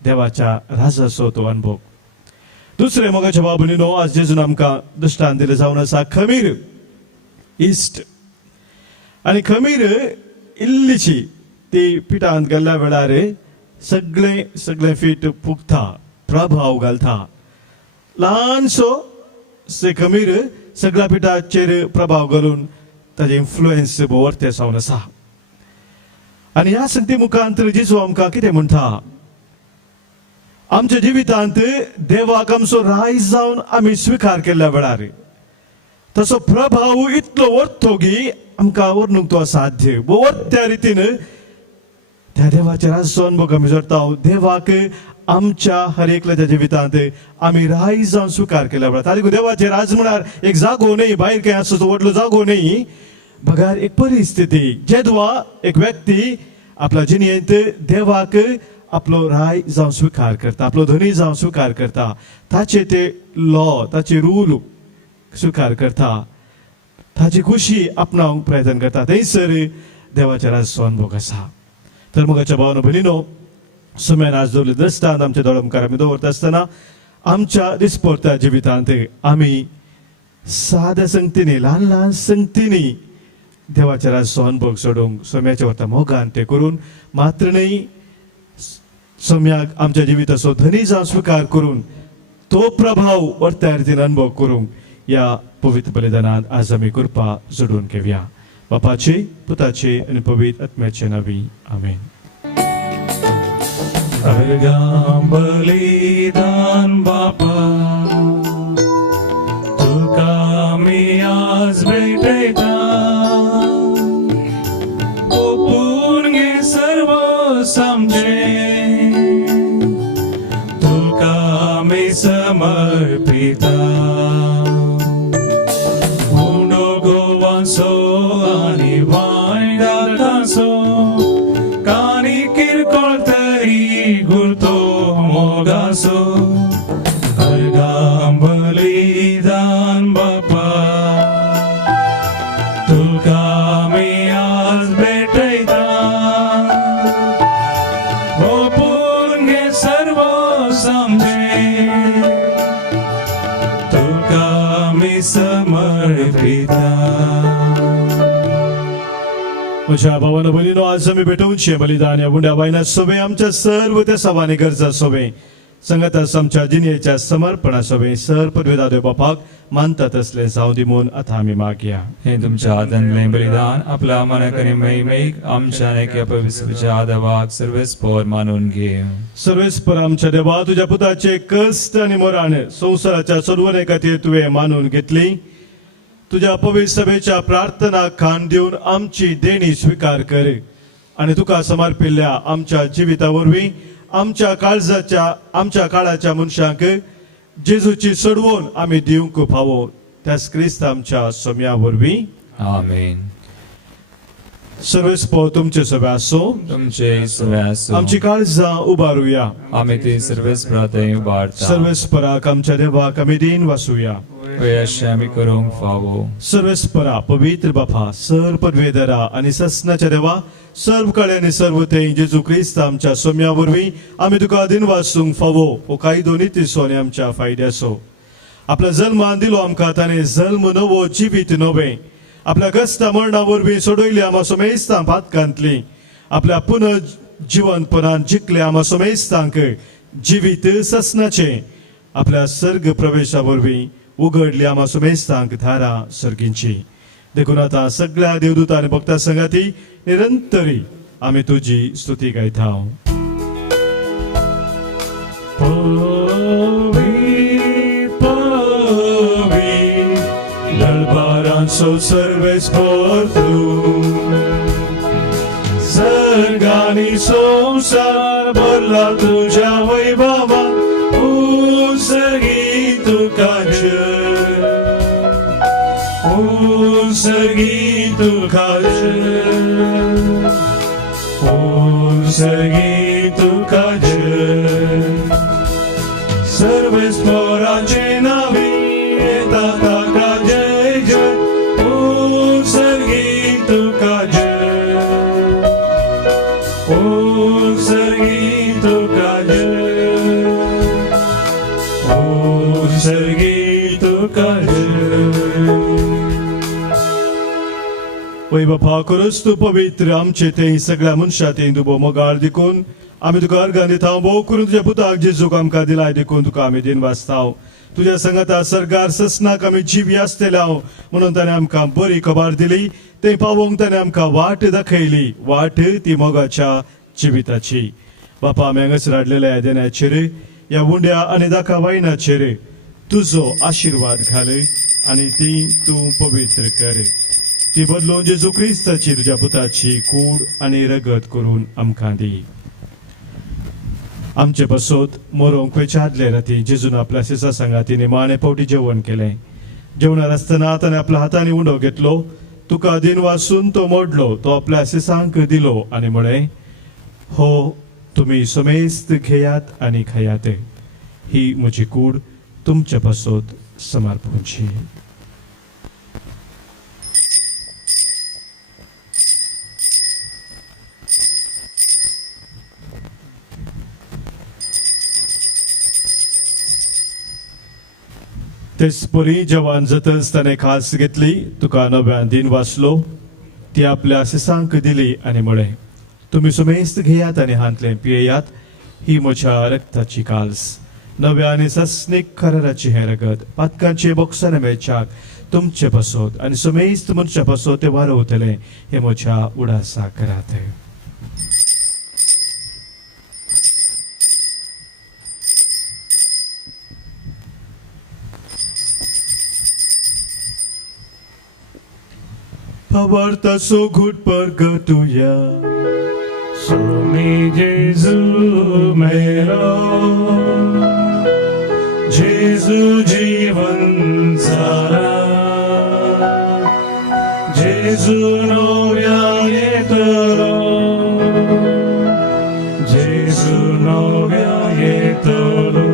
देवाच्या राजाचो तो अनुभव दुसरे मोगाच्या भाव भयणीनो आज जेजून आमकां दृश्टांत दिलें जावन आसा खमीर इश्ट आनी खमीर इल्लीशी ती पिठांत घाल्ल्या वेळार सगळे फीट फुगता प्रभाव घालता ल्हानसो से खमीर सगळ्या पिठाचेर प्रभाव घालून ताजे इन्फ्लुएन्स बवरते जावन आसा आनी ह्या संगती मुखांतर जेजू आमकां कितें म्हणटा आमच्या जिवितांत देवाक आमचो राय जावन आमी स्विकार केल्ल्या वेळार तसो प्रभाव इतलो वर्तो की आमकां वर्णूंक तो असाध्य बवरत्या रितीन त्या देवाच्या राजाचो अनुभव आमी जोडटा देवाक आमच्या हर एकल्याच्या जिवितांत आमी राय जावन स्विकार केल्या वेळार तारीख देवाचे राज म्हळ्यार एक जागो न्ही भायर खंय आसा तो व्हडलो जागो न्ही बघार एक परिस्थिती जेदवा एक व्यक्ती आपल्या जिणेंत देवाक आपलो राय जावन स्विकार करता आपलो धनी जावन स्विकार करता ताचे ते लॉ ताचे रूल स्विकार करता ताची खुशी आपणावंक प्रयत्न करता थंयसर देवाच्या राजाचो अनुभव आसा तर मोगाच्या भावनो भयणीनो सुम्यान आज दवरले दृश्टांत आमच्या दोळ्या मुखार आमी दवरता आसतना आमच्या दिसपट्ट्या जिवितांत आमी साद्या संगतींनी ल्हान ल्हान संगतींनी देवाच्या राजाचो अनुभव सोडूंक सोम्याच्या व्हरता मोगान ते करून मात्र न्ही सोम्याक आमच्या जिविताचो धनी जावन स्विकार करून तो प्रभाव व्हरत्या रितीन अनुभव करूंक या पवित्र बलिदानांत आज आमी कृपा जोडून घेवया बापाचे पुताचे आनी पवित्र आत्म्याचे नांवी आमेन अर्गां बलिदान बापा तुका आमी आज भेटयता ओपून घे सर्व आमचे तुका आमी समर्पिता उंडो गोवांचो आनी वायडाटाचो कानी किरकोळ तरी गुर्तो मोगाचो अर्गां बलिदान बापा तुका आमी आज भेटयता ओपून घे सर्व आमचे तुका आमी समर्पिता म्हज्या भावानो भयणीनो आज आमी भेटोवचे बलिदान ह्या उंड्या वायनात सोबे आमच्या सर्व त्या सवानी गरजा सोबे संगतास आमच्या जिणेच्या समर्पणासोबे सर पदवेदादो बापाक मानतात असले जाऊ दिमून आता आम्ही मागया. हे तुमच्या हातांतलें बलिदान आपल्या मनाक आनी मैमेक आमच्या नेक्या पवित्रच्या आदवाक सर्वेस्पोर मानून घे. सर्वेस्पर आमच्या देवा तुझ्या पुताचे कष्ट आणि मरण संसाराच्या सोडवणे खातीर तुवें मानून घेतली. तुझ्या पवित्र सभेच्या प्रार्थना खाण दिवन आमची देणी स्वीकार कर आणि तुका समर्पिल्ल्या आमच्या जिवितावरवीं आमच्या काळाच्या मनशांक जेजूची सोडवून आम्ही दिवंक फावो त्यास क्रिस्त आमच्या सोम्या वरवीं. आमेन. सर्वेस्पर तुमचे सभा असो. तुमचे सगळे आसूं. आमची काळजां उबारुया. आमी ती सर्वेस्परांतय उबारता. सर्वेस्पराक आमच्या देवाक आमी दिन वासुया. अशें आमी करूंक फावो. सर्वेस्परा पवित्र बापा सर पदवेदरा आणि ससनाच्या देवा सर्व कळे आणि सर्व ते जेजू क्रिस्त आमच्या सोम्या वरवीं आमी तुका दिन वासूंक फावो हो काही दोन्ही तिसो आनी आमच्या फायद्याचो. आपल्या जल्मान दिलो आमकां ताणें जल्म नवो जिवीत नवे आपल्या कश्टा मरणा वरवीं सोडयली आमा सोमेस्तां पातकांतली आपल्या पुनर्जीवनपणान जिखले आमा सोमेस्तांक जिवीत ससनाचे आपल्या सर्ग प्रवेशा वरवीं उघडली आमा सोमेस्तांक धारा सर्गींची. देखून आता सगळ्या देवदूत आणि भक्ता संगाती निरंतरी आम्ही तुझी स्तुती गायता. दरबारांचो सर्वेस्पर तूं सर्गांनी संसार भरला तुझ्या वैभवान उसर्गी तुका उसर्गी तुका उसर्गी तुका सर्वेस्पराचे नावी येता ताका जय जय उसर्गी तुका उसर्गी तुका उसर्गी तुका वै बापा करूस तू पवित्र आमचे ते सगळ्या मनशां ते दुबो मोगाळ देखून आमी तुका अर्गां दिता. भोव करून तुज्या पुताक जेजूक आमकां दिलाय देखून तुका आमी दिन वाचताव. तुज्या संगता सरगार ससनाक आमी जीव आसतले हांव म्हणून ताणें आमकां बरी खबर दिली. ते पावोवंक ताणें आमकां वाट दाखयली वाट ती मोगाच्या जिविताची. बापा आमी हांगासर हाडलेल्या ह्या देण्याचेर ह्या उंड्या आनी दाखा वायनाचेर तुजो आशिर्वाद घाल आनी ती तूं पवित्र कर. ती बदलून जेजू क्रिस्ताची तुज्या पुताची कूड आनी रगत करून आमकां दी. आमचे बसोत मोरोंक खंयच्या आदले राती जेजून आपल्या सिसा सांगाती निमाणे फावटी जेवण केलें. जेवणार आसतना ताणें आपल्या हातांनी उंडो घेतलो तुका दिन वासून तो मोडलो तो आपल्या सिसांक दिलो आनी म्हळें हो तुमी समेस्त घेयात आनी खायात ही म्हजी कूड तुमचे बसोत समर्पूंची. तेच परी जवान जातच ताणें खास घेतली तुका नव्यान दिन वाचलो ती आपल्या सिसांक दिली आनी म्हळें तुमी समेस्त घेयात आनी हांतलें पियेयात ही म्हज्या रक्ताची काल्स नव्या आनी सस्नीक खराराची हें रगत पातकांचे बोक्साने मेळच्याक तुमचे बसोत आनी समेस्त मनशा बसोत ते वारवतले हे म्हज्या उडासा करात. Pavartaso good pergatuya Sumi Jesu mera Jesu jivan sara Jesu novya yetaro Jesu novya yetaro.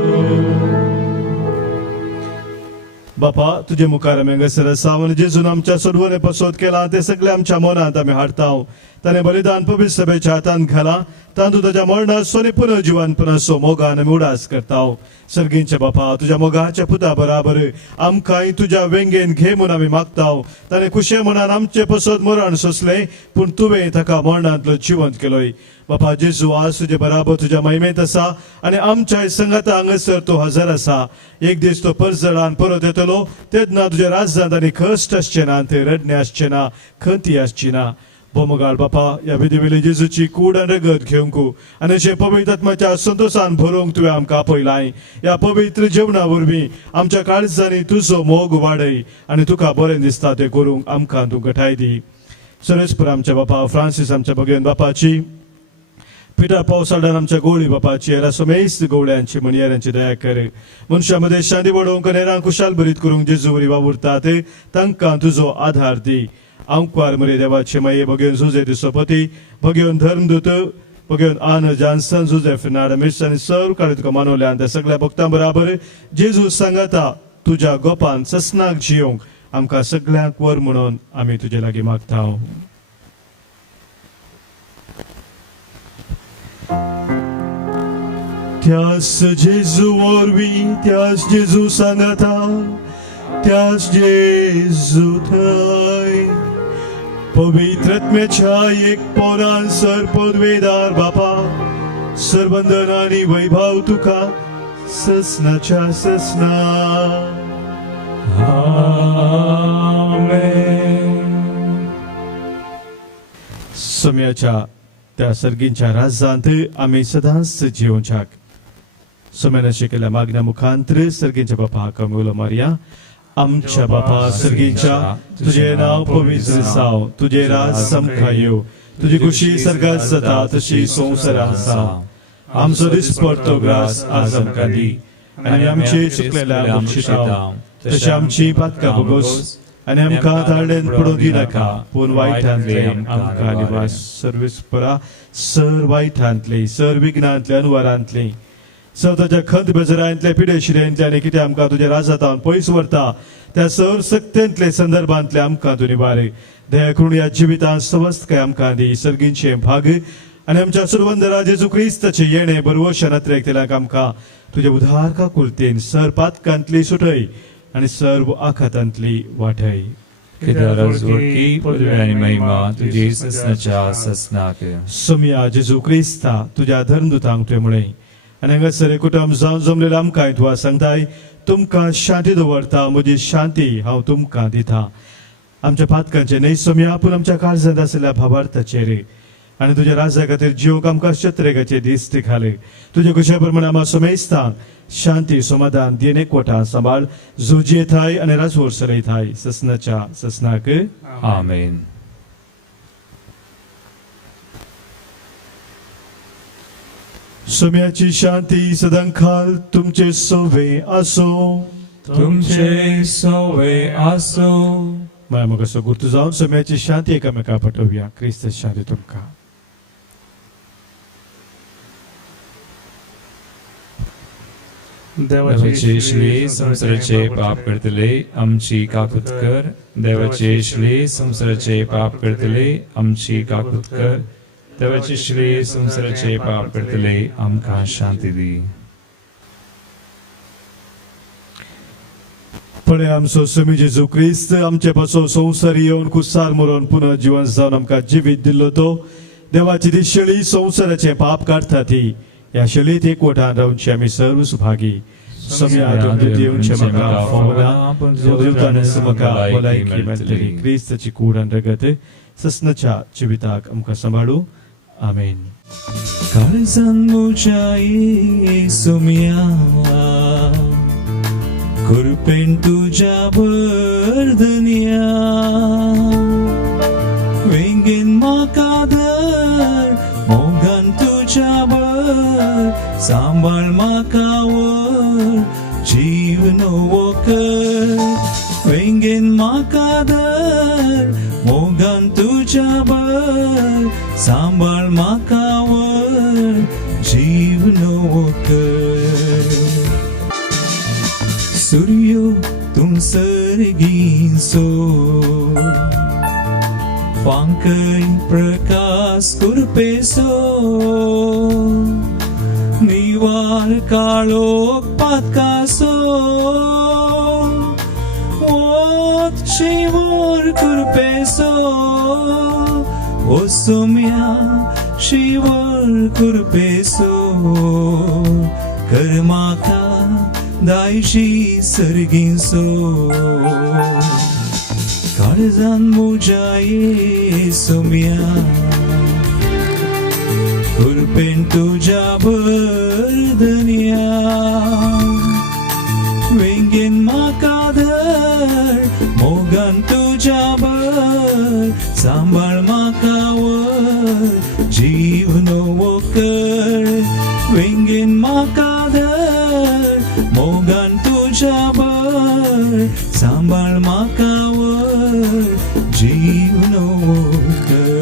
बापा तुझे मुखार आमी हांगासर आसा आनी जेजून आमच्या सोडवणे पसोत केला ते सगळे आमच्या मनांत आमी हाडटाव. ताणें बलिदान पवित्र सभेच्या हातांत घाला तांतूं ताच्या मरणाचो आनी पुनर्जीवनपणाचो मोगान आमी उडास करताव. सर्गींच्या बापा तुझ्या मोगाच्या पुता बराबर आमकांय तुझ्या वेंगेन घे म्हूण आमी मागताव. ताणें कुशे मनान आमचे पसत मरण सोंसलें पूण तुवें ताका मरणांतलो जिवंत केलोय. बापा जेजू आज तुजे बराबर तुझ्या महिमेंत आसा आनी आमच्या संगाता हांगासर तो हजर आसा. एक दीस तो परजडान परत येतलो तेन्ना तुज्या राज्यांत आनी कश्ट आसचे ना, ते रडणे आसचे ना, खंती आसची ना. बोमगाळ बापा ह्या विधवेली जेजूची कूड आनी रगत घेवंक आनी अशें पवित्र आत्म्याच्या संतोशान भरोवंक तुवें आमकां आपयलाय. ह्या पवित्र जेवणा वरवीं आमच्या काळजांनी तुजो मोग वाडय आनी तुका बरें दिसता तें करूंक आमकां तूं घटाय दी. सरस्पर आमच्या बापा फ्रांसीस आमच्या भगिन बापाची, पिटर पावसाळ्यान आमच्या गोळी बापाची, रासोमेस गोवळ्यांची मणियारांची दया कर. मनशामध्ये शांती वाडोवंक नेरांक खुशाल बरीत करूंक जेजू बरी वावुरतात तांकां तुजो आधार दी. आंकवार मरे देवाचे माये भगिन जुजे दिसोपती, भगिन धर्मदूत, भगिन आन जॉन्सन, जुजे फेर्नांडो मिस आनी सर्व काळी तुका मानवल्यान त्या सगळ्या भक्तां बराबर जेजू सांगाता तुज्या गोपान ससनाक जियोंक आमकां सगळ्यांक वर म्हणून आमी तुजे लागीं मागताव. त्यास जेजू वरवीं त्यास जेजू सांगाता त्यास जेजू थंय पवित्र आत्म्याच्या एक पोरान सरपदवेदार बापा सरबंधन आनी वैभव तुका ससनाच्या ससना. समयाच्या त्या सर्गींच्या राज्यांत आमी सदांच जिवंचाक सोम्यान शिकल्या मागण्या मुखांतर सर्गींच्या बापा कमूल मारिया. आमच्या बापा सर्गींच्या तुझे नाव पवित्र जाव, तुझे राज समका येव, तुझी खुशी सर्गात जाता तशी संवसारांत जाव. आमचो दिसपडतो ग्रास आज आमकां दी आनी आमचे चुकलेल्या बक्षिसाव, तशी आमची पातकां भोगोस आनी आमकां ताळडेन पडूं दिनाका पूण वायटांतले आमकां निवास. सर्वेस्परा सर वायटांतले सर विघ्नांतले अनुवारांतले स्वताच्या खंत बेजारांतले पिडे शिरेंतले आनी कितें आमकां तुज्या राजांतावन पयस व्हरता त्या सर सक्तेंतले संदर्भांतले आमकां तूं निवार. दया करून ह्या जिवितांत समस्त काय आमकां दी. सर्गींचे भाग आनी आमच्या सुरवंदरा जेजू क्रिस्ताचे येणे बरवशा नत्रेक आमकां तुजे उधार का कुलतेन सर पातकांतली सुटय आनी सर्व आखातांतली वाटय. सोम्या जेजू क्रिस्ता तुज्या धर्मदुतांक तुवें म्हणय आनी हांगासर कुटुंब जावन जमलेलो आमकां तुका सांगताय तुमकां शांती दवरता, म्हजी शांती हांव तुमकां दिता. आमच्या पातकांचे न्हय सोम्या पूण आमच्या काळजांत आसलेल्या भावार्थाचेर आनी तुज्या राज्या खातीर जिवंक आमकां शत्रेगाचे दीस घाल. तुज्या कुशा प्रमाणे आमी सोमेस्तां शांती समाधान दिन एकवटां सांबाळ झुजी येताय आनी राजवोर चलयताय ससनाच्या ससनाक. आमेन. सोम्याची शांती सदांखाल तुमचे सोवे आसो. तुमचे सोवे आसो. माय मग असो गुर्तू जावन सोम्याची शांती एकामेका पटोवया. क्रिस्त शांती तुमकां. देवाचे श्री संसाराचे पाप करतले आमची काकूत कर. देवाचे श्री संसाराचे पाप करतले आमची काकूत कर. देवाचे श्री संसाराचे पाप करतले आमकां शांती दी. पळय आमचो स्वामी जेजू क्रिस्त आमचे पासो संवसार येवन कुसार मरून पुनः जिवन जावन आमकां जिवीत दिल्लो तो देवाची ती शेळी संवसाराचे पाप काडटा ती ह्या शेळीत एकवटान रावची आमी सर्व सुभागी. सम्या देवचे म्हाका फावला देवतानस म्हाका भलायकी मेळटली. क्रिस्ताची कूड आनी रगत ससनाच्या जिविताक आमकां सांबाळू. आमेन. काळजान मोजाई सोम्या कुरपेन तुझ्या बर्दनिया वेंगेन म्हाका धर मोगान तुझ्या बर सांबाळ म्हाका वर जीव नवो कर. वेंगेन म्हाका धर मोगान तुझ्या बर सांबाळ म्हाका वर जीव नवो कर. सूर्यो तुम सर्गीन सो फांकय प्रकाश कुरपेसो निवार काळोख पातकासो वोत शिवर कुरपेसो ओ सोम्या शिवर कुरपेसो कर्माका दायशी सर्गिंसो काळजान मुजाये सोम्या कुरपेन तुझ्या बर्दन्या वेंगेन म्हाका धर मोगान तुझ्या बर सांबाळ म्हाका वर जीव नवो कर वेंगेन म्हाका धर मोगान तुझ्या बर सांबाळ म्हाका वर जीव नवो कर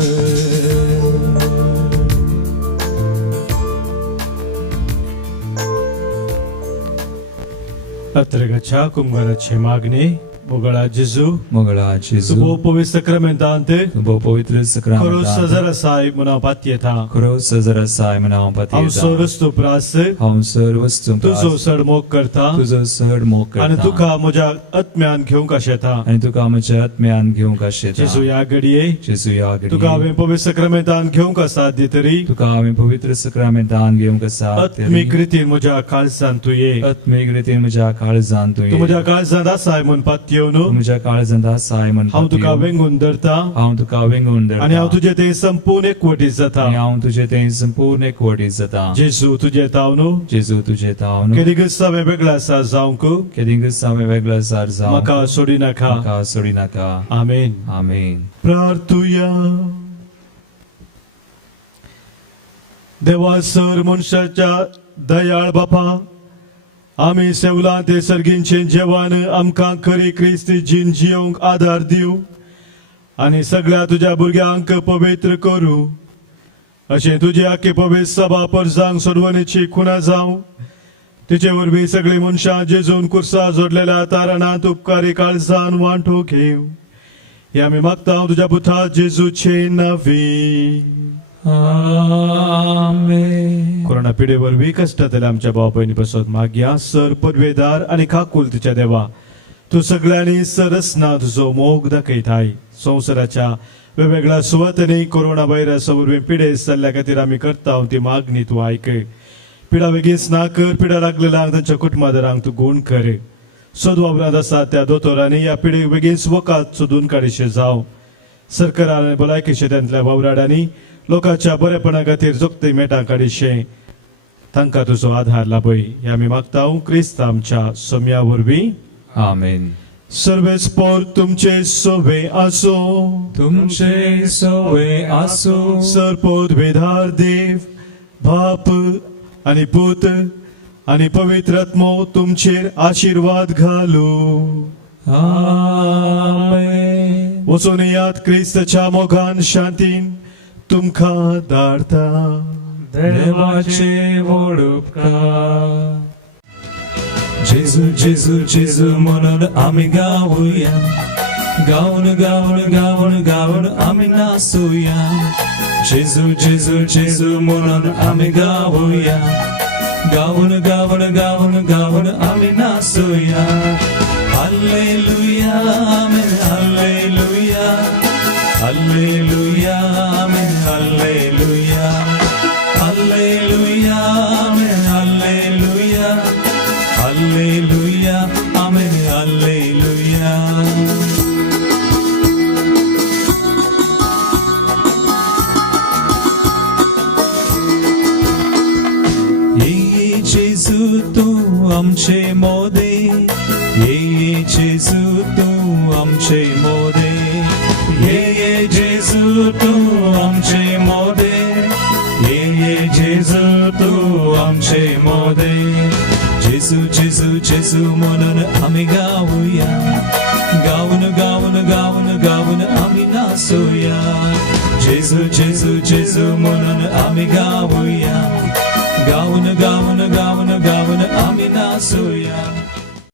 अत्र गच्छा कुंभाराची मागणी मोगळा जेजू मोगळा तुबो जेजू पवित्र सक्रमेंतांत bo păvitrul खरो sacrament सजर साय मना पात्येता खरो सजरा साय मना हम पतिता सोरस्तु प्रास हम सर्व वस्तू तुझो सडमोग करता तुझं सहड मोग आणि करता तुका म्हज्या आत्म्यान घेवंक आशेता आणि तुका आमच्या आत्म्यान घेवंक आशेता जेजू या घडये जेजू या तुका घडये हांवें पवित्र सक्रमेंतान घेवंक साध्य तरी तुका हांवें पवित्र सक्रमेंतान घेवंक आसा आत्मीक रितीन म्हज्या काळजान तूं ये आत्मीक रितीन म्हज्या काळजान तूं तूं म्हज्या काळजान आसाय म्हूण पातयेवन म्हज्या काळजांत आसाय म्हण हांव तुका वेंगून धरता हांव तुका वेंगून धरता आनी हांव तुजें तें संपूर्ण एकवटीत जाता आनी हांव तुजें तें संपूर्ण एकवटीत जाता जेजू तुजें ताव न्हू जेजू तुजें ताव न्हू केदी गस्त हांवें वेगळा आसा जावंक केदिंगच हांवें वेगळो आसार जावं म्हाका सोडी नाका म्हाका सोडी नाका आमेन आमेन प्रार्थुया देवा सर मनशाच्या दयाळ बापा आमी सेवलां ते सर्गींचें जेवण आमकां खरी क्रिस्ती जीण जियोंक आदार दिवं आनी सगळ्या तुज्या भुरग्यांक पवित्र करूं अशें तुजी आख्खी पवित्र सभा परजांक सोडवणेची खुणा जावं तिचे वरवीं सगळीं मनशां जेजून कुर्सा जोडलेल्या तारणांत उपकारी काळजान वांटो घेव हे आमी मागता तुज्या पुता जेजूचे नांवी आमेन कोरोना पिडे वरवीं कश्टातल्या आमच्या भाव भयणी पासत मागया सर पदवेदार आनी काकूल तुच्या देवा तूं सगळ्यांनी सरसना तुजो मोग दाखयताय संवसाराच्या वेगवेगळ्या सुवातांनी कोरोना व्हायरसा वरवीं पिडे जाल्ल्या खातीर आमी करता ती मागणी तूं आयकय पिडा बेगीन ना कर पिडा लागलेल्यांक तांच्या कुटुंबादारांक तूं गूण कर सदवाबरांत आसा त्या दोतोरांनी ह्या पिडेक बेगीन वकात सोदून काडीशे जावं सरकारान भलायकेचे त्यांतल्या वावराडांनी लोकांच्या बरेपणा खातीर जोगते मेटां काडीशे तांकां तुजो आधार लाभय हे आमी मागता क्रिस्त आमच्या सोम्या वरवीं आमेन सर्वेस्पोर तुमचे सोवे आसो तुमचे सोवे आसो सरपोद वेधार देव बाप आनी पूत आनी पवित्र आत्मो तुमचेर आशीर्वाद घालो आमेन वचून यात क्रिस्ताच्या मोगान शांतीन तुमकां धाडटा देवाचे व्हड उपकार जेजू जेजू जेजू म्हणून आमी गावया गावन गावन गावन गावन आमी नाचुया जेजू जेजू जेजू म्हणून आमी गावया गावन गावन गावन गावन आमी नाचुया हाल्लेलुया आमेन हाल्लेलुया हाल्लेलुया आमेन हाल्लेलुया हाल्लेलुया आमेन हाल्लेलुया हाल्लेलुया आमेन हाल्लेलुया ये जेजू तूं आमचे मोदे ये जेजू तूं आमचे मोदे ये जेजू तूं आमचे मोदे ये जेजू तूं आमचे मोदे जेजू जेजू जेजू म्हणून आमी गावया गावन गावन गावन गावन आमी नाचुया जेजू जेजू जेजू म्हणून आमी गावया गावन गावन गावन गावन आमी नाचुया